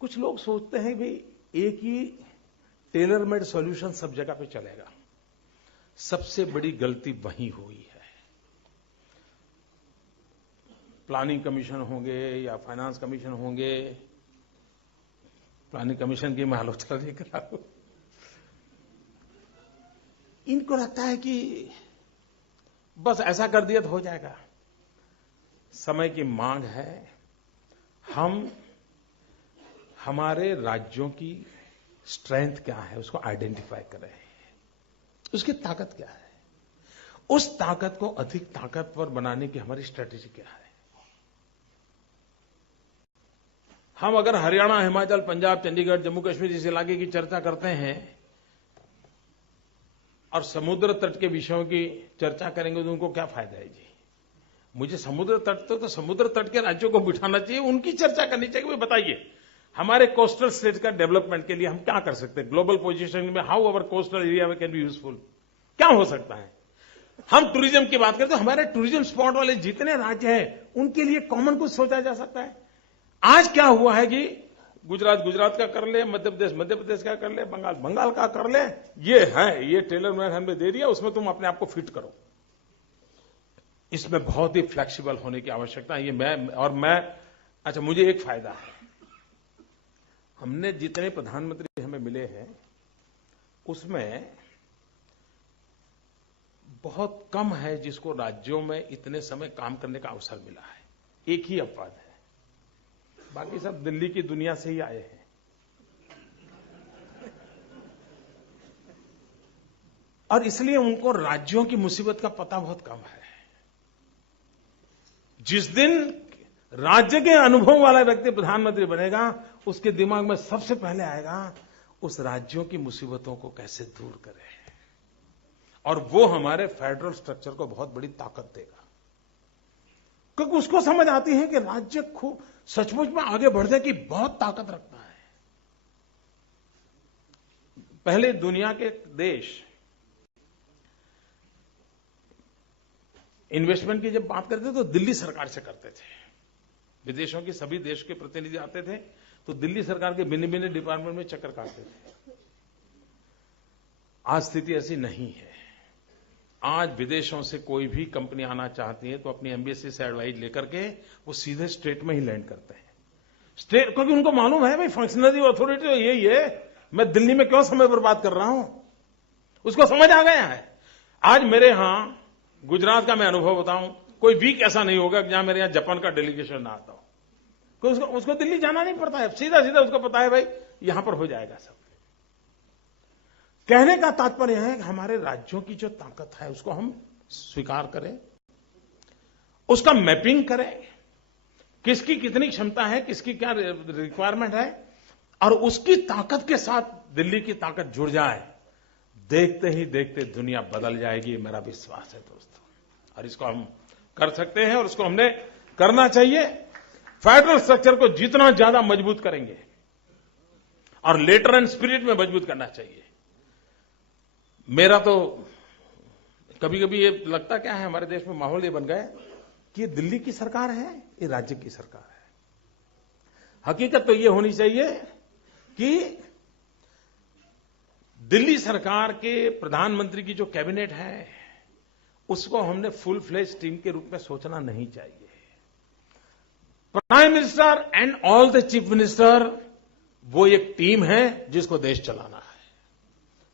कुछ लोग सोचते हैं कि एक ही टेलर मेड सॉल्यूशन सब जगह पे चलेगा। सबसे बड़ी गलती वहीं हुई है। प्लानिंग कमीशन होंगे या फाइनेंस कमीशन होंगे, प्लानिंग कमीशन की मैं आलोचना नहीं कर रहा हूं, इनको लगता है कि बस ऐसा कर दिया तो हो जाएगा। समय की मांग है, हम हमारे राज्यों की स्ट्रेंथ क्या है उसको आइडेंटिफाई करें, उसकी ताकत क्या है, उस ताकत को अधिक ताकतवर बनाने की हमारी स्ट्रेटेजी क्या है। हम अगर हरियाणा, हिमाचल, पंजाब, चंडीगढ़, जम्मू कश्मीर जैसे इलाके की चर्चा करते हैं और समुद्र तट के विषयों की चर्चा करेंगे तो उनको क्या फायदा है जी? मुझे समुद्र तट तो समुद्र तट के राज्यों को बिठाना चाहिए, उनकी चर्चा करनी चाहिए। वो बताइए हमारे कोस्टल स्टेट का डेवलपमेंट के लिए हम क्या कर सकते हैं? ग्लोबल पोजीशनिंग में how our coastal area can be useful, क्या हो सकता है? हम टूरिज्म की बात करें तो हमारे टूरिज्म स्पॉट वाले जितने राज्य हैं उनके लिए कॉमन कुछ सोचा जा सकता है। आज क्या हुआ है कि गुजरात का कर ले, मध्य प्रदेश का कर ले, बंगाल का कर ले, ये टेलर मेड हमने दे दिया, उसमें तुम अपने आप को फिट करो। इसमें बहुत ही फ्लेक्सिबल होने की आवश्यकता है। अच्छा, मुझे एक फायदा है, हमने जितने प्रधानमंत्री हमें मिले हैं उसमें बहुत कम है जिसको राज्यों में इतने समय काम करने का अवसर मिला है। एक ही अपवाद है, बाकी सब दिल्ली की दुनिया से ही आए हैं। और इसलिए उनको राज्यों की मुसीबत का पता बहुत कम है। जिस दिन राज्य के अनुभव वाला व्यक्ति प्रधानमंत्री बनेगा उसके दिमाग में सबसे पहले आएगा उस राज्यों की मुसीबतों को कैसे दूर करें, और वो हमारे फेडरल स्ट्रक्चर को बहुत बड़ी ताकत देगा। क्योंकि उसको समझ आती है कि राज्य खूब सचमुच में आगे बढ़ने की बहुत ताकत रखता है। पहले दुनिया के देश इन्वेस्टमेंट की जब बात करते थे तो दिल्ली सरकार से करते थे। विदेशों के सभी देश के प्रतिनिधि आते थे तो दिल्ली सरकार के भिन्न भिन्न डिपार्टमेंट में चक्कर काटते थे। आज स्थिति ऐसी नहीं है। आज विदेशों से कोई भी कंपनी आना चाहती है तो अपनी एम्बेसी से एडवाइस लेकर के वो सीधे स्टेट में ही लैंड करते हैं। स्टेट, क्योंकि उनको मालूम है भाई फंक्शनरी अथॉरिटी तो यही है, मैं दिल्ली में क्यों समय बर्बाद कर रहा हूं, उसको समझ आ गया है। आज मेरे यहां गुजरात का मैं अनुभव बताऊं, कोई वीक ऐसा नहीं होगा जहां मेरे यहां जापान का डेलीगेशन ना आता हो। उसको दिल्ली जाना नहीं पड़ता है, सीधा सीधा उसको पता है भाई यहां पर हो जाएगा सब। कहने का तात्पर्य है कि हमारे राज्यों की जो ताकत है उसको हम स्वीकार करें, उसका मैपिंग करें, किसकी कितनी क्षमता है, किसकी क्या रिक्वायरमेंट है, और उसकी ताकत के साथ दिल्ली की ताकत जुड़ जाए। देखते ही देखते दुनिया बदल जाएगी, मेरा विश्वास है दोस्तों। और इसको हम कर सकते हैं और उसको हमने करना चाहिए। फेडरल स्ट्रक्चर को जितना ज्यादा मजबूत करेंगे और लेटर एंड स्पिरिट में मजबूत करना चाहिए। मेरा तो कभी कभी ये लगता क्या है, हमारे देश में माहौल ये बन गया कि ये दिल्ली की सरकार है, ये राज्य की सरकार है। हकीकत तो ये होनी चाहिए कि दिल्ली सरकार के प्रधानमंत्री की जो कैबिनेट है उसको हमने फुल फ्लेज टीम के रूप में सोचना नहीं चाहिए। Prime minister and all the chief minister वो एक टीम है जिसको देश चलाना है।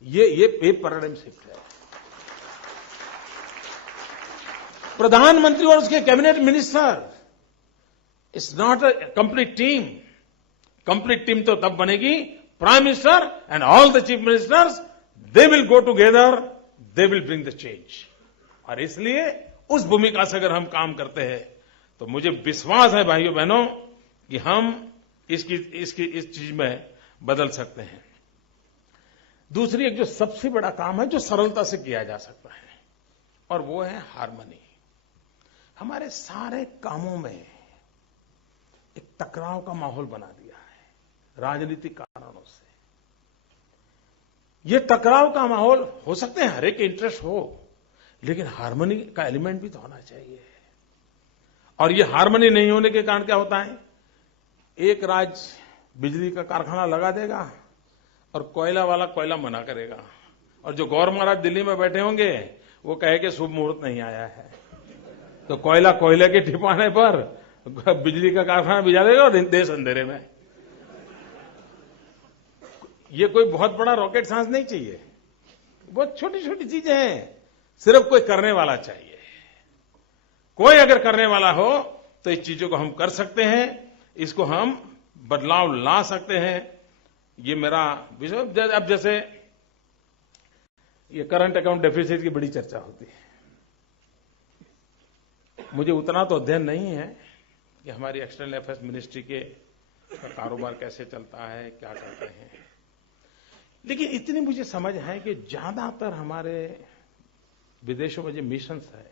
ये पैराडाइम शिफ्ट है। प्रधानमंत्री और उसके cabinet minister it's not a complete team. Complete team तो तब बनेगी prime minister and all the chief ministers, they will go together, they will bring the change. और इसलिए उस भूमिका से अगर हम काम करते हैं तो मुझे विश्वास है भाइयों बहनों कि हम इस चीज में बदल सकते हैं। दूसरी एक जो सबसे बड़ा काम है जो सरलता से किया जा सकता है और वो है हार्मनी। हमारे सारे कामों में एक टकराव का माहौल बना दिया है राजनीतिक कारणों से। ये टकराव का माहौल हो सकते हैं हर एक इंटरेस्ट हो, लेकिन हार्मनी का एलिमेंट भी तो होना चाहिए। और ये हार्मनी नहीं होने के कारण क्या होता है, एक राज्य बिजली का कारखाना लगा देगा और कोयला वाला कोयला मना करेगा, और जो गौर महाराज दिल्ली में बैठे होंगे वो कहे कि शुभ मुहूर्त नहीं आया है, तो कोयले के ठिकाने पर बिजली का कारखाना भिजा देगा और देश अंधेरे में। ये कोई बहुत बड़ा रॉकेट साइंस नहीं चाहिए, बहुत छोटी छोटी चीजें हैं, सिर्फ कोई करने वाला चाहिए। कोई अगर करने वाला हो तो इस चीजों को हम कर सकते हैं, इसको हम बदलाव ला सकते हैं। ये मेरा विषय। अब जैसे ये करंट अकाउंट डेफिसिट की बड़ी चर्चा होती है, मुझे उतना तो अध्ययन नहीं है कि हमारी एक्सटर्नल अफेयर्स मिनिस्ट्री के कारोबार कैसे चलता है, क्या करते हैं। लेकिन इतनी मुझे समझ है कि ज्यादातर हमारे विदेशों में जो मिशंस है,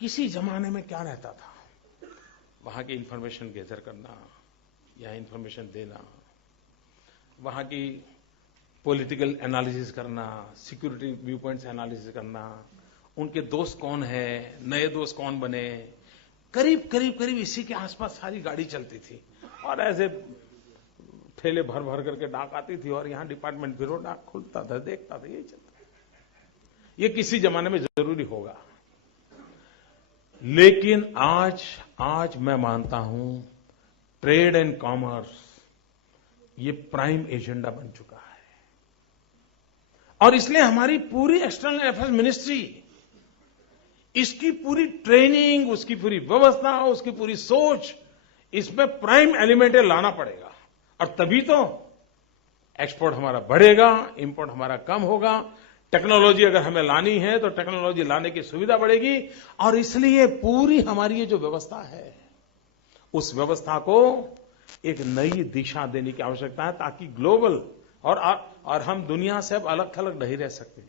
किसी जमाने में क्या रहता था, वहां की इंफॉर्मेशन गैदर करना या इंफॉर्मेशन देना, वहां की पॉलिटिकल एनालिसिस करना, सिक्योरिटी व्यू पॉइंट्स एनालिसिस करना, उनके दोस्त कौन है, नए दोस्त कौन बने, करीब इसी के आसपास सारी गाड़ी चलती थी। और ऐसे ठेले भर भर करके डाक आती थी और यहां डिपार्टमेंट ब्यूरो डाक खुलता था, देखता था, यही चलता। ये किसी जमाने में जरूरी होगा, लेकिन आज मैं मानता हूं ट्रेड एंड कॉमर्स ये प्राइम एजेंडा बन चुका है। और इसलिए हमारी पूरी एक्सटर्नल अफेयर्स मिनिस्ट्री, इसकी पूरी ट्रेनिंग, उसकी पूरी व्यवस्था, उसकी पूरी सोच, इसमें प्राइम एलिमेंट लाना पड़ेगा। और तभी तो एक्सपोर्ट हमारा बढ़ेगा, इंपोर्ट हमारा कम होगा। टेक्नोलॉजी अगर हमें लानी है तो टेक्नोलॉजी लाने की सुविधा बढ़ेगी। और इसलिए पूरी हमारी ये जो व्यवस्था है, उस व्यवस्था को एक नई दिशा देने की आवश्यकता है, ताकि ग्लोबल और हम दुनिया से अब अलग थलग नहीं रह सकते।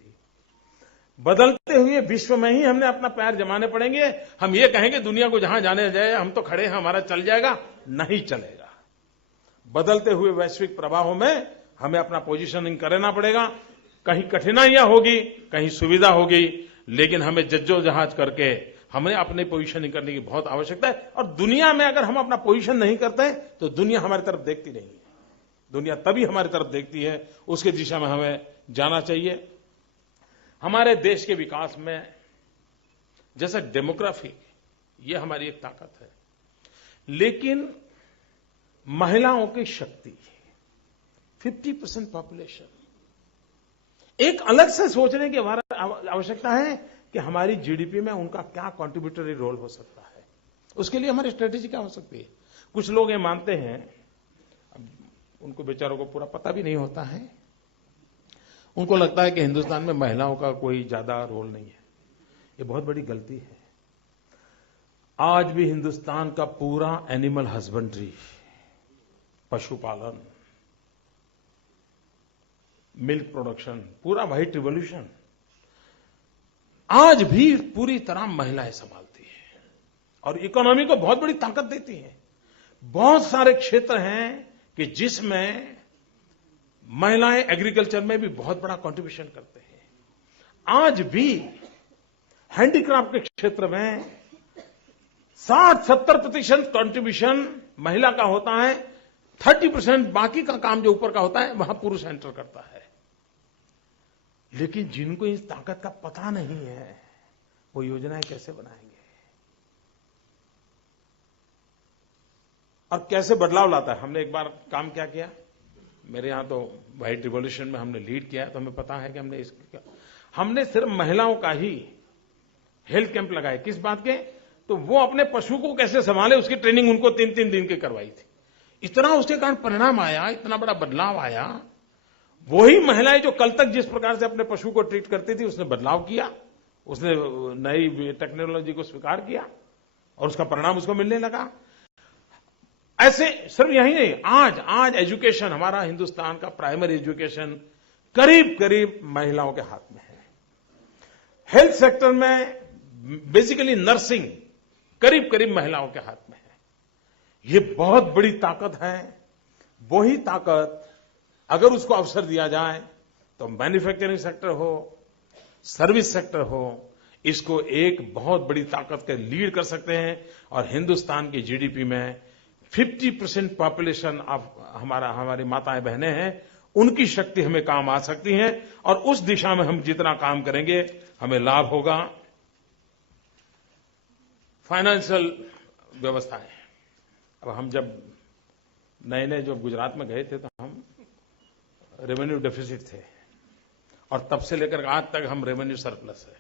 बदलते हुए विश्व में ही हमने अपना पैर जमाने पड़ेंगे। हम ये कहेंगे दुनिया को जहां जाने जाए हम तो खड़े हैं, हमारा चल जाएगा, नहीं चलेगा। बदलते हुए वैश्विक प्रवाहों में हमें अपना पोजीशनिंग करना पड़ेगा। कहीं कठिनाइयां होगी, कहीं सुविधा होगी, लेकिन हमें जद्दोजहद करके हमें अपनी पोजीशनिंग करने की बहुत आवश्यकता है। और दुनिया में अगर हम अपना पोजीशन नहीं करते तो दुनिया हमारी तरफ देखती नहीं है। दुनिया तभी हमारी तरफ देखती है, उसकी दिशा में हमें जाना चाहिए। हमारे देश के विकास में जैसे डेमोग्राफी, ये हमारी एक ताकत है, लेकिन महिलाओं की शक्ति, 50% पॉपुलेशन, एक अलग से सोचने की आवश्यकता है कि हमारी जीडीपी में उनका क्या कंट्रीब्यूटरी रोल हो सकता है। उसके लिए हमारी स्ट्रेटेजी क्या हो सकती है। कुछ लोग ये मानते हैं, उनको बेचारों को पूरा पता भी नहीं होता है, उनको लगता है कि हिंदुस्तान में महिलाओं का कोई ज्यादा रोल नहीं है। ये बहुत बड़ी गलती है। आज भी हिंदुस्तान का पूरा एनिमल हस्बेंड्री, पशुपालन, मिल्क प्रोडक्शन, पूरा व्हाइट रिवॉल्यूशन आज भी पूरी तरह महिलाएं संभालती है और इकोनॉमी को बहुत बड़ी ताकत देती है। बहुत सारे क्षेत्र हैं कि जिसमें महिलाएं एग्रीकल्चर में भी बहुत बड़ा कंट्रीब्यूशन करते हैं। आज भी हैंडीक्राफ्ट के क्षेत्र में 60-70% कंट्रीब्यूशन महिला का होता है, 30% बाकी का काम जो ऊपर का होता है वहां पुरुष एंटर करता है। लेकिन जिनको इस ताकत का पता नहीं है, वो योजनाएं कैसे बनाएंगे और कैसे बदलाव लाता है। हमने एक बार काम क्या किया, मेरे यहां तो व्हाइट रिवॉल्यूशन में हमने लीड किया, तो हमें पता है कि हमने सिर्फ महिलाओं का ही हेल्थ कैंप लगाए। किस बात के, तो वो अपने पशु को कैसे संभाले उसकी ट्रेनिंग उनको 3-3 दिन की करवाई थी। इतना उसके कारण परिणाम आया, इतना बड़ा बदलाव आया। वही महिलाएं जो कल तक जिस प्रकार से अपने पशु को ट्रीट करती थी, उसने बदलाव किया, उसने नई टेक्नोलॉजी को स्वीकार किया और उसका परिणाम उसको मिलने लगा। ऐसे सिर्फ यही नहीं, आज एजुकेशन, हमारा हिंदुस्तान का प्राइमरी एजुकेशन करीब महिलाओं के हाथ में है। हेल्थ सेक्टर में बेसिकली नर्सिंग करीब महिलाओं के हाथ में है। ये बहुत बड़ी ताकत है। वही ताकत अगर उसको अवसर दिया जाए तो मैन्युफैक्चरिंग सेक्टर हो, सर्विस सेक्टर हो, इसको एक बहुत बड़ी ताकत के लीड कर सकते हैं। और हिंदुस्तान की जीडीपी में 50% पॉपुलेशन हमारी माताएं बहनें हैं, उनकी शक्ति हमें काम आ सकती है और उस दिशा में हम जितना काम करेंगे हमें लाभ होगा। फाइनेंशियल व्यवस्थाएं, अब हम जब नए जो गुजरात में गए थे तो हम रेवेन्यू डेफिसिट थे और तब से लेकर आज तक हम रेवेन्यू सरप्लस है।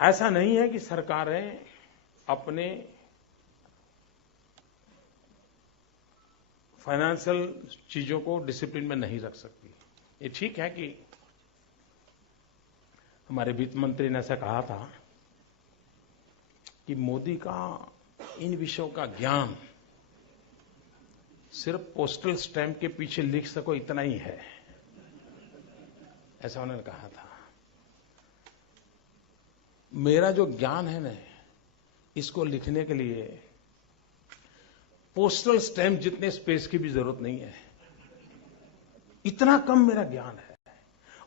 ऐसा नहीं है कि सरकारें अपने फाइनेंशियल चीजों को डिसिप्लिन में नहीं रख सकती। ये ठीक है कि हमारे वित्त मंत्री ने ऐसा कहा था कि मोदी का इन विषयों का ज्ञान सिर्फ पोस्टल स्टैम्प के पीछे लिख सको इतना ही है, ऐसा उन्होंने कहा था। मेरा जो ज्ञान है ना, इसको लिखने के लिए पोस्टल स्टैम्प जितने स्पेस की भी जरूरत नहीं है, इतना कम मेरा ज्ञान है।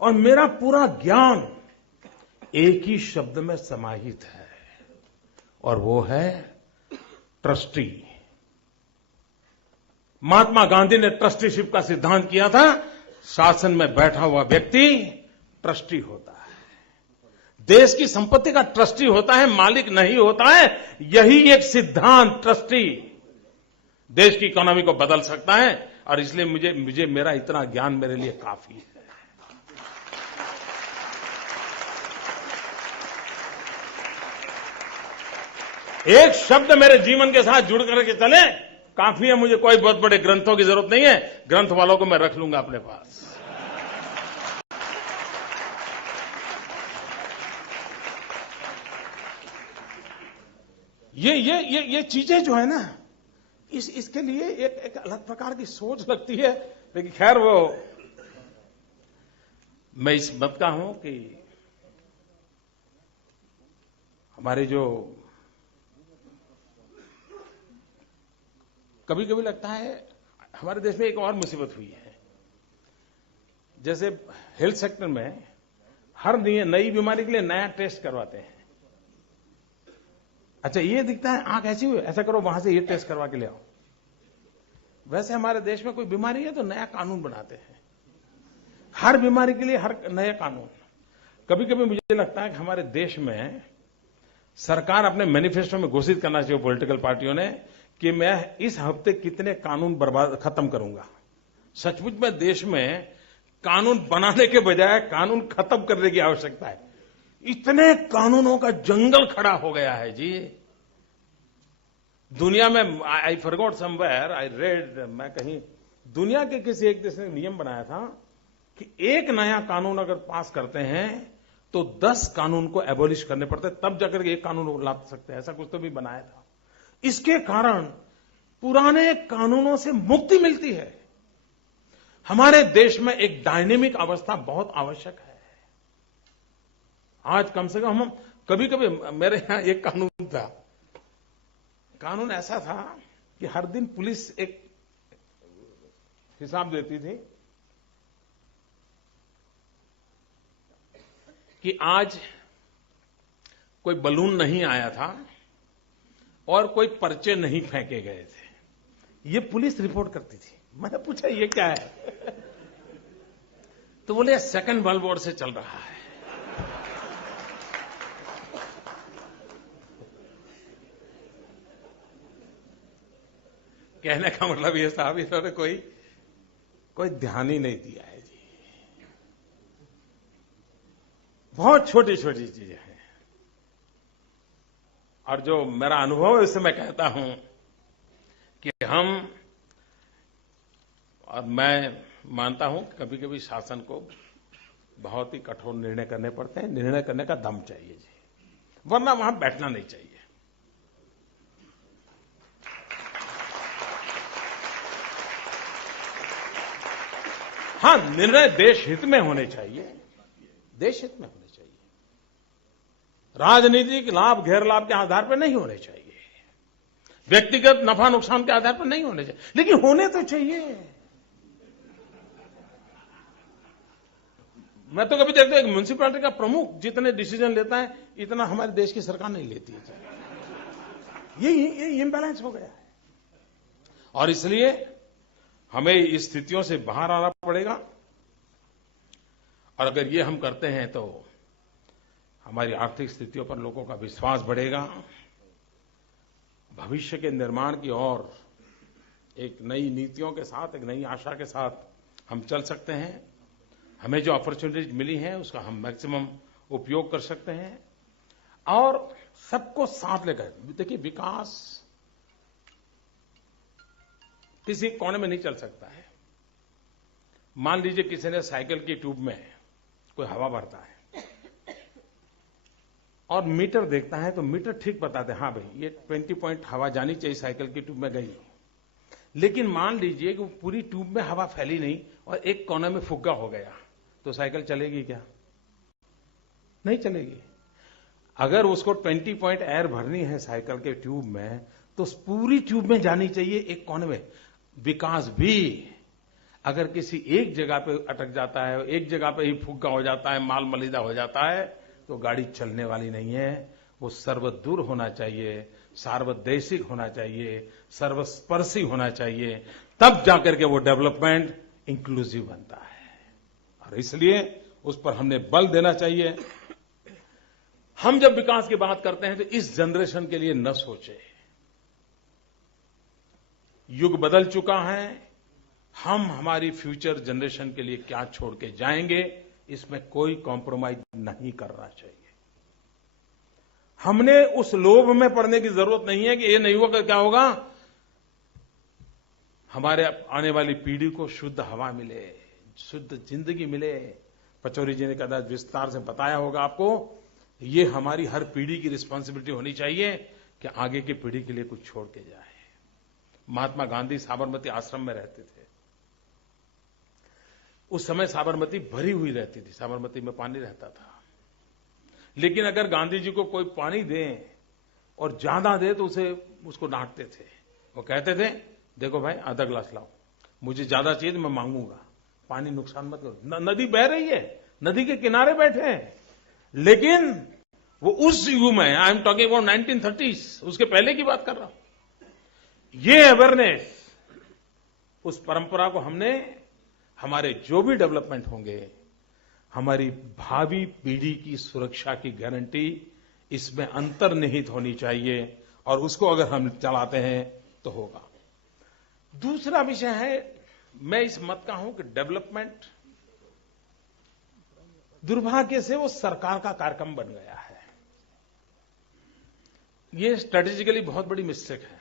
और मेरा पूरा ज्ञान एक ही शब्द में समाहित है, और वो है ट्रस्टी। महात्मा गांधी ने ट्रस्टीशिप का सिद्धांत किया था। शासन में बैठा हुआ व्यक्ति ट्रस्टी होता है, देश की संपत्ति का ट्रस्टी होता है, मालिक नहीं होता है। यही एक सिद्धांत ट्रस्टी देश की इकोनॉमी को बदल सकता है, और इसलिए मुझे मेरा इतना ज्ञान मेरे लिए काफी है। एक शब्द मेरे जीवन के साथ जुड़ करके चले, काफी है। मुझे कोई बहुत बड़े ग्रंथों की जरूरत नहीं है, ग्रंथ वालों को मैं रख लूंगा अपने पास। ये चीजें जो है ना, इसके लिए एक अलग प्रकार की सोच लगती है। लेकिन खैर, वो मैं इस बात का हूं कि हमारे जो कभी कभी लगता है हमारे देश में एक और मुसीबत हुई है। जैसे हेल्थ सेक्टर में हर नई बीमारी के लिए नया टेस्ट करवाते हैं। अच्छा, ये दिखता है आंख ऐसी हुई, ऐसा करो, वहां से ये टेस्ट करवा के ले आओ। वैसे हमारे देश में कोई बीमारी है तो नया कानून बनाते हैं, हर बीमारी के लिए हर नया कानून। कभी कभी मुझे लगता है कि हमारे देश में सरकार अपने मैनिफेस्टो में घोषित करना चाहिए, पॉलिटिकल पार्टियों ने, कि मैं इस हफ्ते कितने कानून खत्म करूंगा। सचमुच में देश में कानून बनाने के बजाय कानून खत्म करने की आवश्यकता है। इतने कानूनों का जंगल खड़ा हो गया है जी दुनिया में। I forgot somewhere, I read, मैं कहीं दुनिया के किसी एक देश ने नियम बनाया था कि एक नया कानून अगर पास करते हैं तो 10 कानून को एबॉलिश करने पड़ते, तब जाकर एक कानून ला सकते हैं। ऐसा कुछ तो भी बनाया था। इसके कारण पुराने कानूनों से मुक्ति मिलती है। हमारे देश में एक डायनेमिक अवस्था बहुत आवश्यक है। आज कम से कम हम कभी कभी, मेरे यहां एक कानून था, कानून ऐसा था कि हर दिन पुलिस एक हिसाब देती थी कि आज कोई बलून नहीं आया था और कोई पर्चे नहीं फेंके गए थे। ये पुलिस रिपोर्ट करती थी। मैंने पूछा ये क्या है? तो बोले सेकंड वर्ल्ड वॉर से चल रहा है। कहने का मतलब ये साहब, इन्होंने कोई ध्यान ही नहीं दिया है जी। बहुत छोटी छोटी चीजें हैं। और जो मेरा अनुभव है उससे मैं कहता हूं कि हम, और मैं मानता हूं कि कभी कभी शासन को बहुत ही कठोर निर्णय करने पड़ते हैं। निर्णय करने का दम चाहिए जी, वरना वहां बैठना नहीं चाहिए। हां, निर्णय देश हित में होने चाहिए, देश हित में होने चाहिए, राजनीतिक लाभ गैर लाभ के आधार पर नहीं होने चाहिए, व्यक्तिगत नफा नुकसान के आधार पर नहीं होने चाहिए, लेकिन होने तो चाहिए। मैं तो कभी देखता हूं एक म्युनिसिपैलिटी का प्रमुख जितने डिसीजन लेता है इतना हमारे देश की सरकार नहीं लेती है। ये इम्बैलेंस हो गया है, और इसलिए हमें इस स्थितियों से बाहर आना पड़ेगा। और अगर ये हम करते हैं तो हमारी आर्थिक स्थितियों पर लोगों का विश्वास बढ़ेगा, भविष्य के निर्माण की ओर एक नई नीतियों के साथ, एक नई आशा के साथ हम चल सकते हैं। हमें जो अपॉर्चुनिटीज मिली हैं उसका हम मैक्सिमम उपयोग कर सकते हैं, और सबको साथ लेकर। देखिए, विकास किसी कोने में नहीं चल सकता है। मान लीजिए किसी ने साइकिल की ट्यूब में कोई हवा भरता है और मीटर देखता है, तो मीटर ठीक बताते हैं, हाँ भाई ये 20 पॉइंट हवा जानी चाहिए, साइकिल की ट्यूब में गई। लेकिन मान लीजिए कि पूरी ट्यूब में हवा फैली नहीं और एक कोने में फुग्गा हो गया, तो साइकिल चलेगी क्या? नहीं चलेगी। अगर उसको 20 पॉइंट एयर भरनी है साइकिल के ट्यूब में, तो पूरी ट्यूब में जानी चाहिए, एक कोने में। विकास भी अगर किसी एक जगह पे अटक जाता है, एक जगह पे ही फुग्गा हो जाता है, माल मलीदा हो जाता है, तो गाड़ी चलने वाली नहीं है। वो सर्वदूर होना चाहिए, सार्वदेशिक होना चाहिए, सर्वस्पर्शी होना चाहिए, तब जाकर के वो डेवलपमेंट इंक्लूसिव बनता है। और इसलिए उस पर हमने बल देना चाहिए। हम जब विकास की बात करते हैं तो इस जनरेशन के लिए न सोचे। युग बदल चुका है, हम हमारी फ्यूचर जनरेशन के लिए क्या छोड़ के जाएंगे, इसमें कोई कॉम्प्रोमाइज नहीं करना चाहिए। हमने उस लोभ में पड़ने की जरूरत नहीं है कि ये नहीं होगा क्या होगा। हमारे आने वाली पीढ़ी को शुद्ध हवा मिले, शुद्ध जिंदगी मिले। पचौरी जी ने कदाच विस्तार से बताया होगा आपको। ये हमारी हर पीढ़ी की रिस्पांसिबिलिटी होनी चाहिए कि आगे की पीढ़ी के लिए कुछ छोड़ के जाए। महात्मा गांधी साबरमती आश्रम में रहते थे। उस समय साबरमती भरी हुई रहती थी, साबरमती में पानी रहता था। लेकिन अगर गांधी जी को कोई पानी दे और ज्यादा दे तो उसको डांटते थे। वो कहते थे, देखो भाई आधा गिलास लाओ, मुझे ज्यादा चाहिए तो मैं मांगूंगा, पानी नुकसान मत करो। नदी बह रही है, नदी के किनारे बैठे हैं, लेकिन वो उस युग में, I am talking about 1930s, उसके पहले की बात कर रहा हूं। ये अवेयरनेस, उस परंपरा को हमने, हमारे जो भी डेवलपमेंट होंगे, हमारी भावी पीढ़ी की सुरक्षा की गारंटी इसमें अंतर्निहित होनी चाहिए, और उसको अगर हम चलाते हैं तो होगा। दूसरा विषय है, मैं इस मत का हूं कि डेवलपमेंट दुर्भाग्य से वो सरकार का कार्यक्रम बन गया है। ये स्ट्रेटेजिकली बहुत बड़ी मिस्टेक है।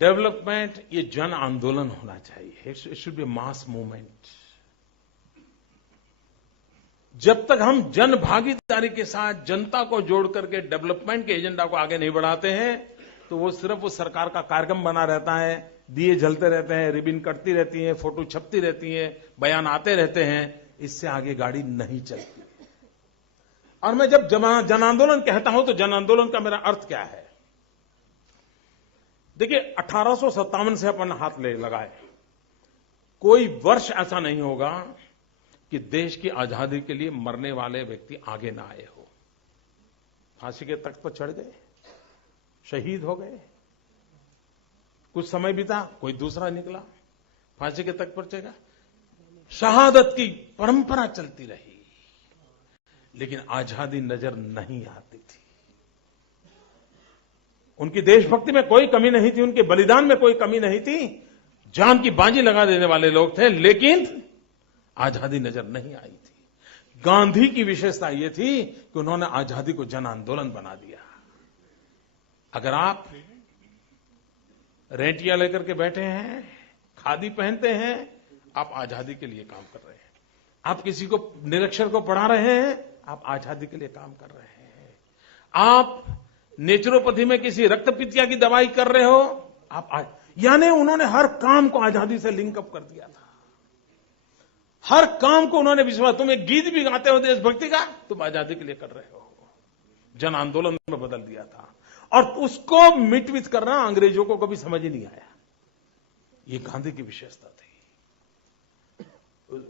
डेवलपमेंट ये जन आंदोलन होना चाहिए। It should be mass movement. जब तक हम जन भागीदारी के साथ जनता को जोड़ करके डेवलपमेंट के एजेंडा को आगे नहीं बढ़ाते हैं, तो वो सिर्फ वो सरकार का कार्यक्रम बना रहता है, दिए जलते रहते हैं, रिबन कटती रहती है, फोटो छपती रहती है, बयान आते रहते हैं, इससे आगे गाड़ी नहीं चलती। और मैं जब जन आंदोलन कहता हूं तो जन आंदोलन का मेरा अर्थ क्या है? देखिए, 1857 से अपन हाथ लगाए, कोई वर्ष ऐसा नहीं होगा कि देश की आजादी के लिए मरने वाले व्यक्ति आगे ना आए हो। फांसी के तख्त पर चढ़ गए, शहीद हो गए, कुछ समय बीता, कोई दूसरा निकला, फांसी के तख्त पर चढ़ा, शहादत की परंपरा चलती रही, लेकिन आजादी नजर नहीं आती थी। उनकी देशभक्ति में कोई कमी नहीं थी, उनके बलिदान में कोई कमी नहीं थी, जान की बाजी लगा देने वाले लोग थे, लेकिन आजादी नजर नहीं आई थी। गांधी की विशेषता यह थी कि उन्होंने आजादी को जन आंदोलन बना दिया। अगर आप रेंटिया लेकर के बैठे हैं, खादी पहनते हैं, आप आजादी के लिए काम कर रहे हैं। आप किसी को निरक्षर को पढ़ा रहे हैं, आप आजादी के लिए काम कर रहे हैं। आप नेचुरोपैथी में किसी रक्तपितिया की दवाई कर रहे हो, आप यानी उन्होंने हर काम को आजादी से लिंकअप कर दिया था। हर काम को उन्होंने विश्वास, तुम एक गीत भी गाते हो देशभक्ति का, तुम आजादी के लिए कर रहे हो। जन आंदोलन में बदल दिया था, और उसको मिट करना अंग्रेजों को कभी समझ ही नहीं आया। ये गांधी की विशेषता थी।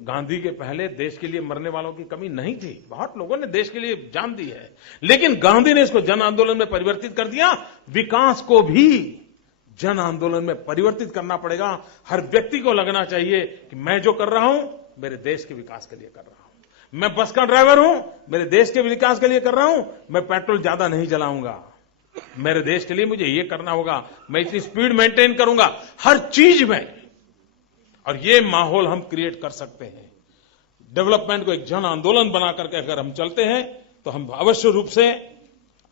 गांधी के पहले देश के लिए मरने वालों की कमी नहीं थी, बहुत लोगों ने देश के लिए जान दी है, लेकिन गांधी ने इसको जन आंदोलन में परिवर्तित कर दिया। विकास को भी जन आंदोलन में परिवर्तित करना पड़ेगा। हर व्यक्ति को लगना चाहिए कि मैं जो कर रहा हूं मेरे देश के विकास के लिए कर रहा हूं। मैं बस का ड्राइवर हूं, मेरे देश के विकास के लिए कर रहा हूं। मैं पेट्रोल ज्यादा नहीं जलाऊंगा, मेरे देश के लिए मुझे ये करना होगा, मैं इतनी स्पीड मेंटेन करूंगा हर चीज में। और ये माहौल हम क्रिएट कर सकते हैं। डेवलपमेंट को एक जन आंदोलन बना करके अगर हम चलते हैं तो हम अवश्य रूप से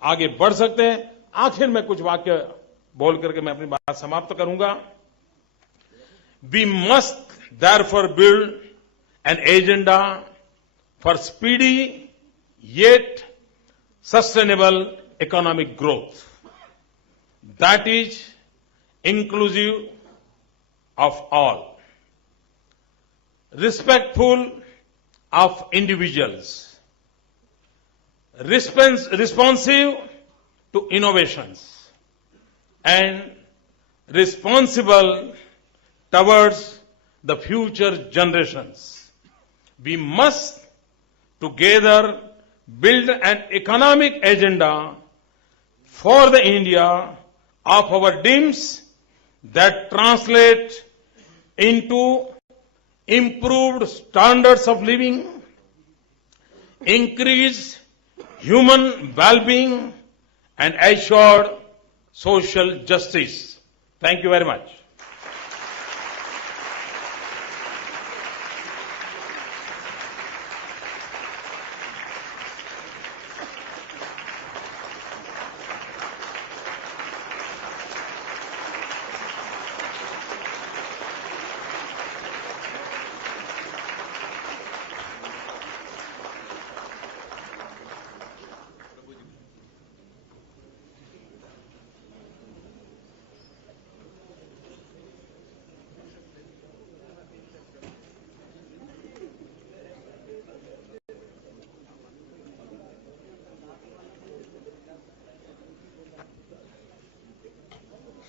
आगे बढ़ सकते हैं। आखिर में कुछ वाक्य बोल करके मैं अपनी बात समाप्त करूंगा। We must therefore build an agenda for speedy yet sustainable economic growth. That is inclusive of all, respectful of individuals, responsive to innovations, and responsible towards the future generations. We must together build an economic agenda for the India of our dreams that translate into improved standards of living, increased human well-being, and assured social justice. Thank you very much.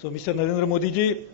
So, Mr. Narendra Modi ji,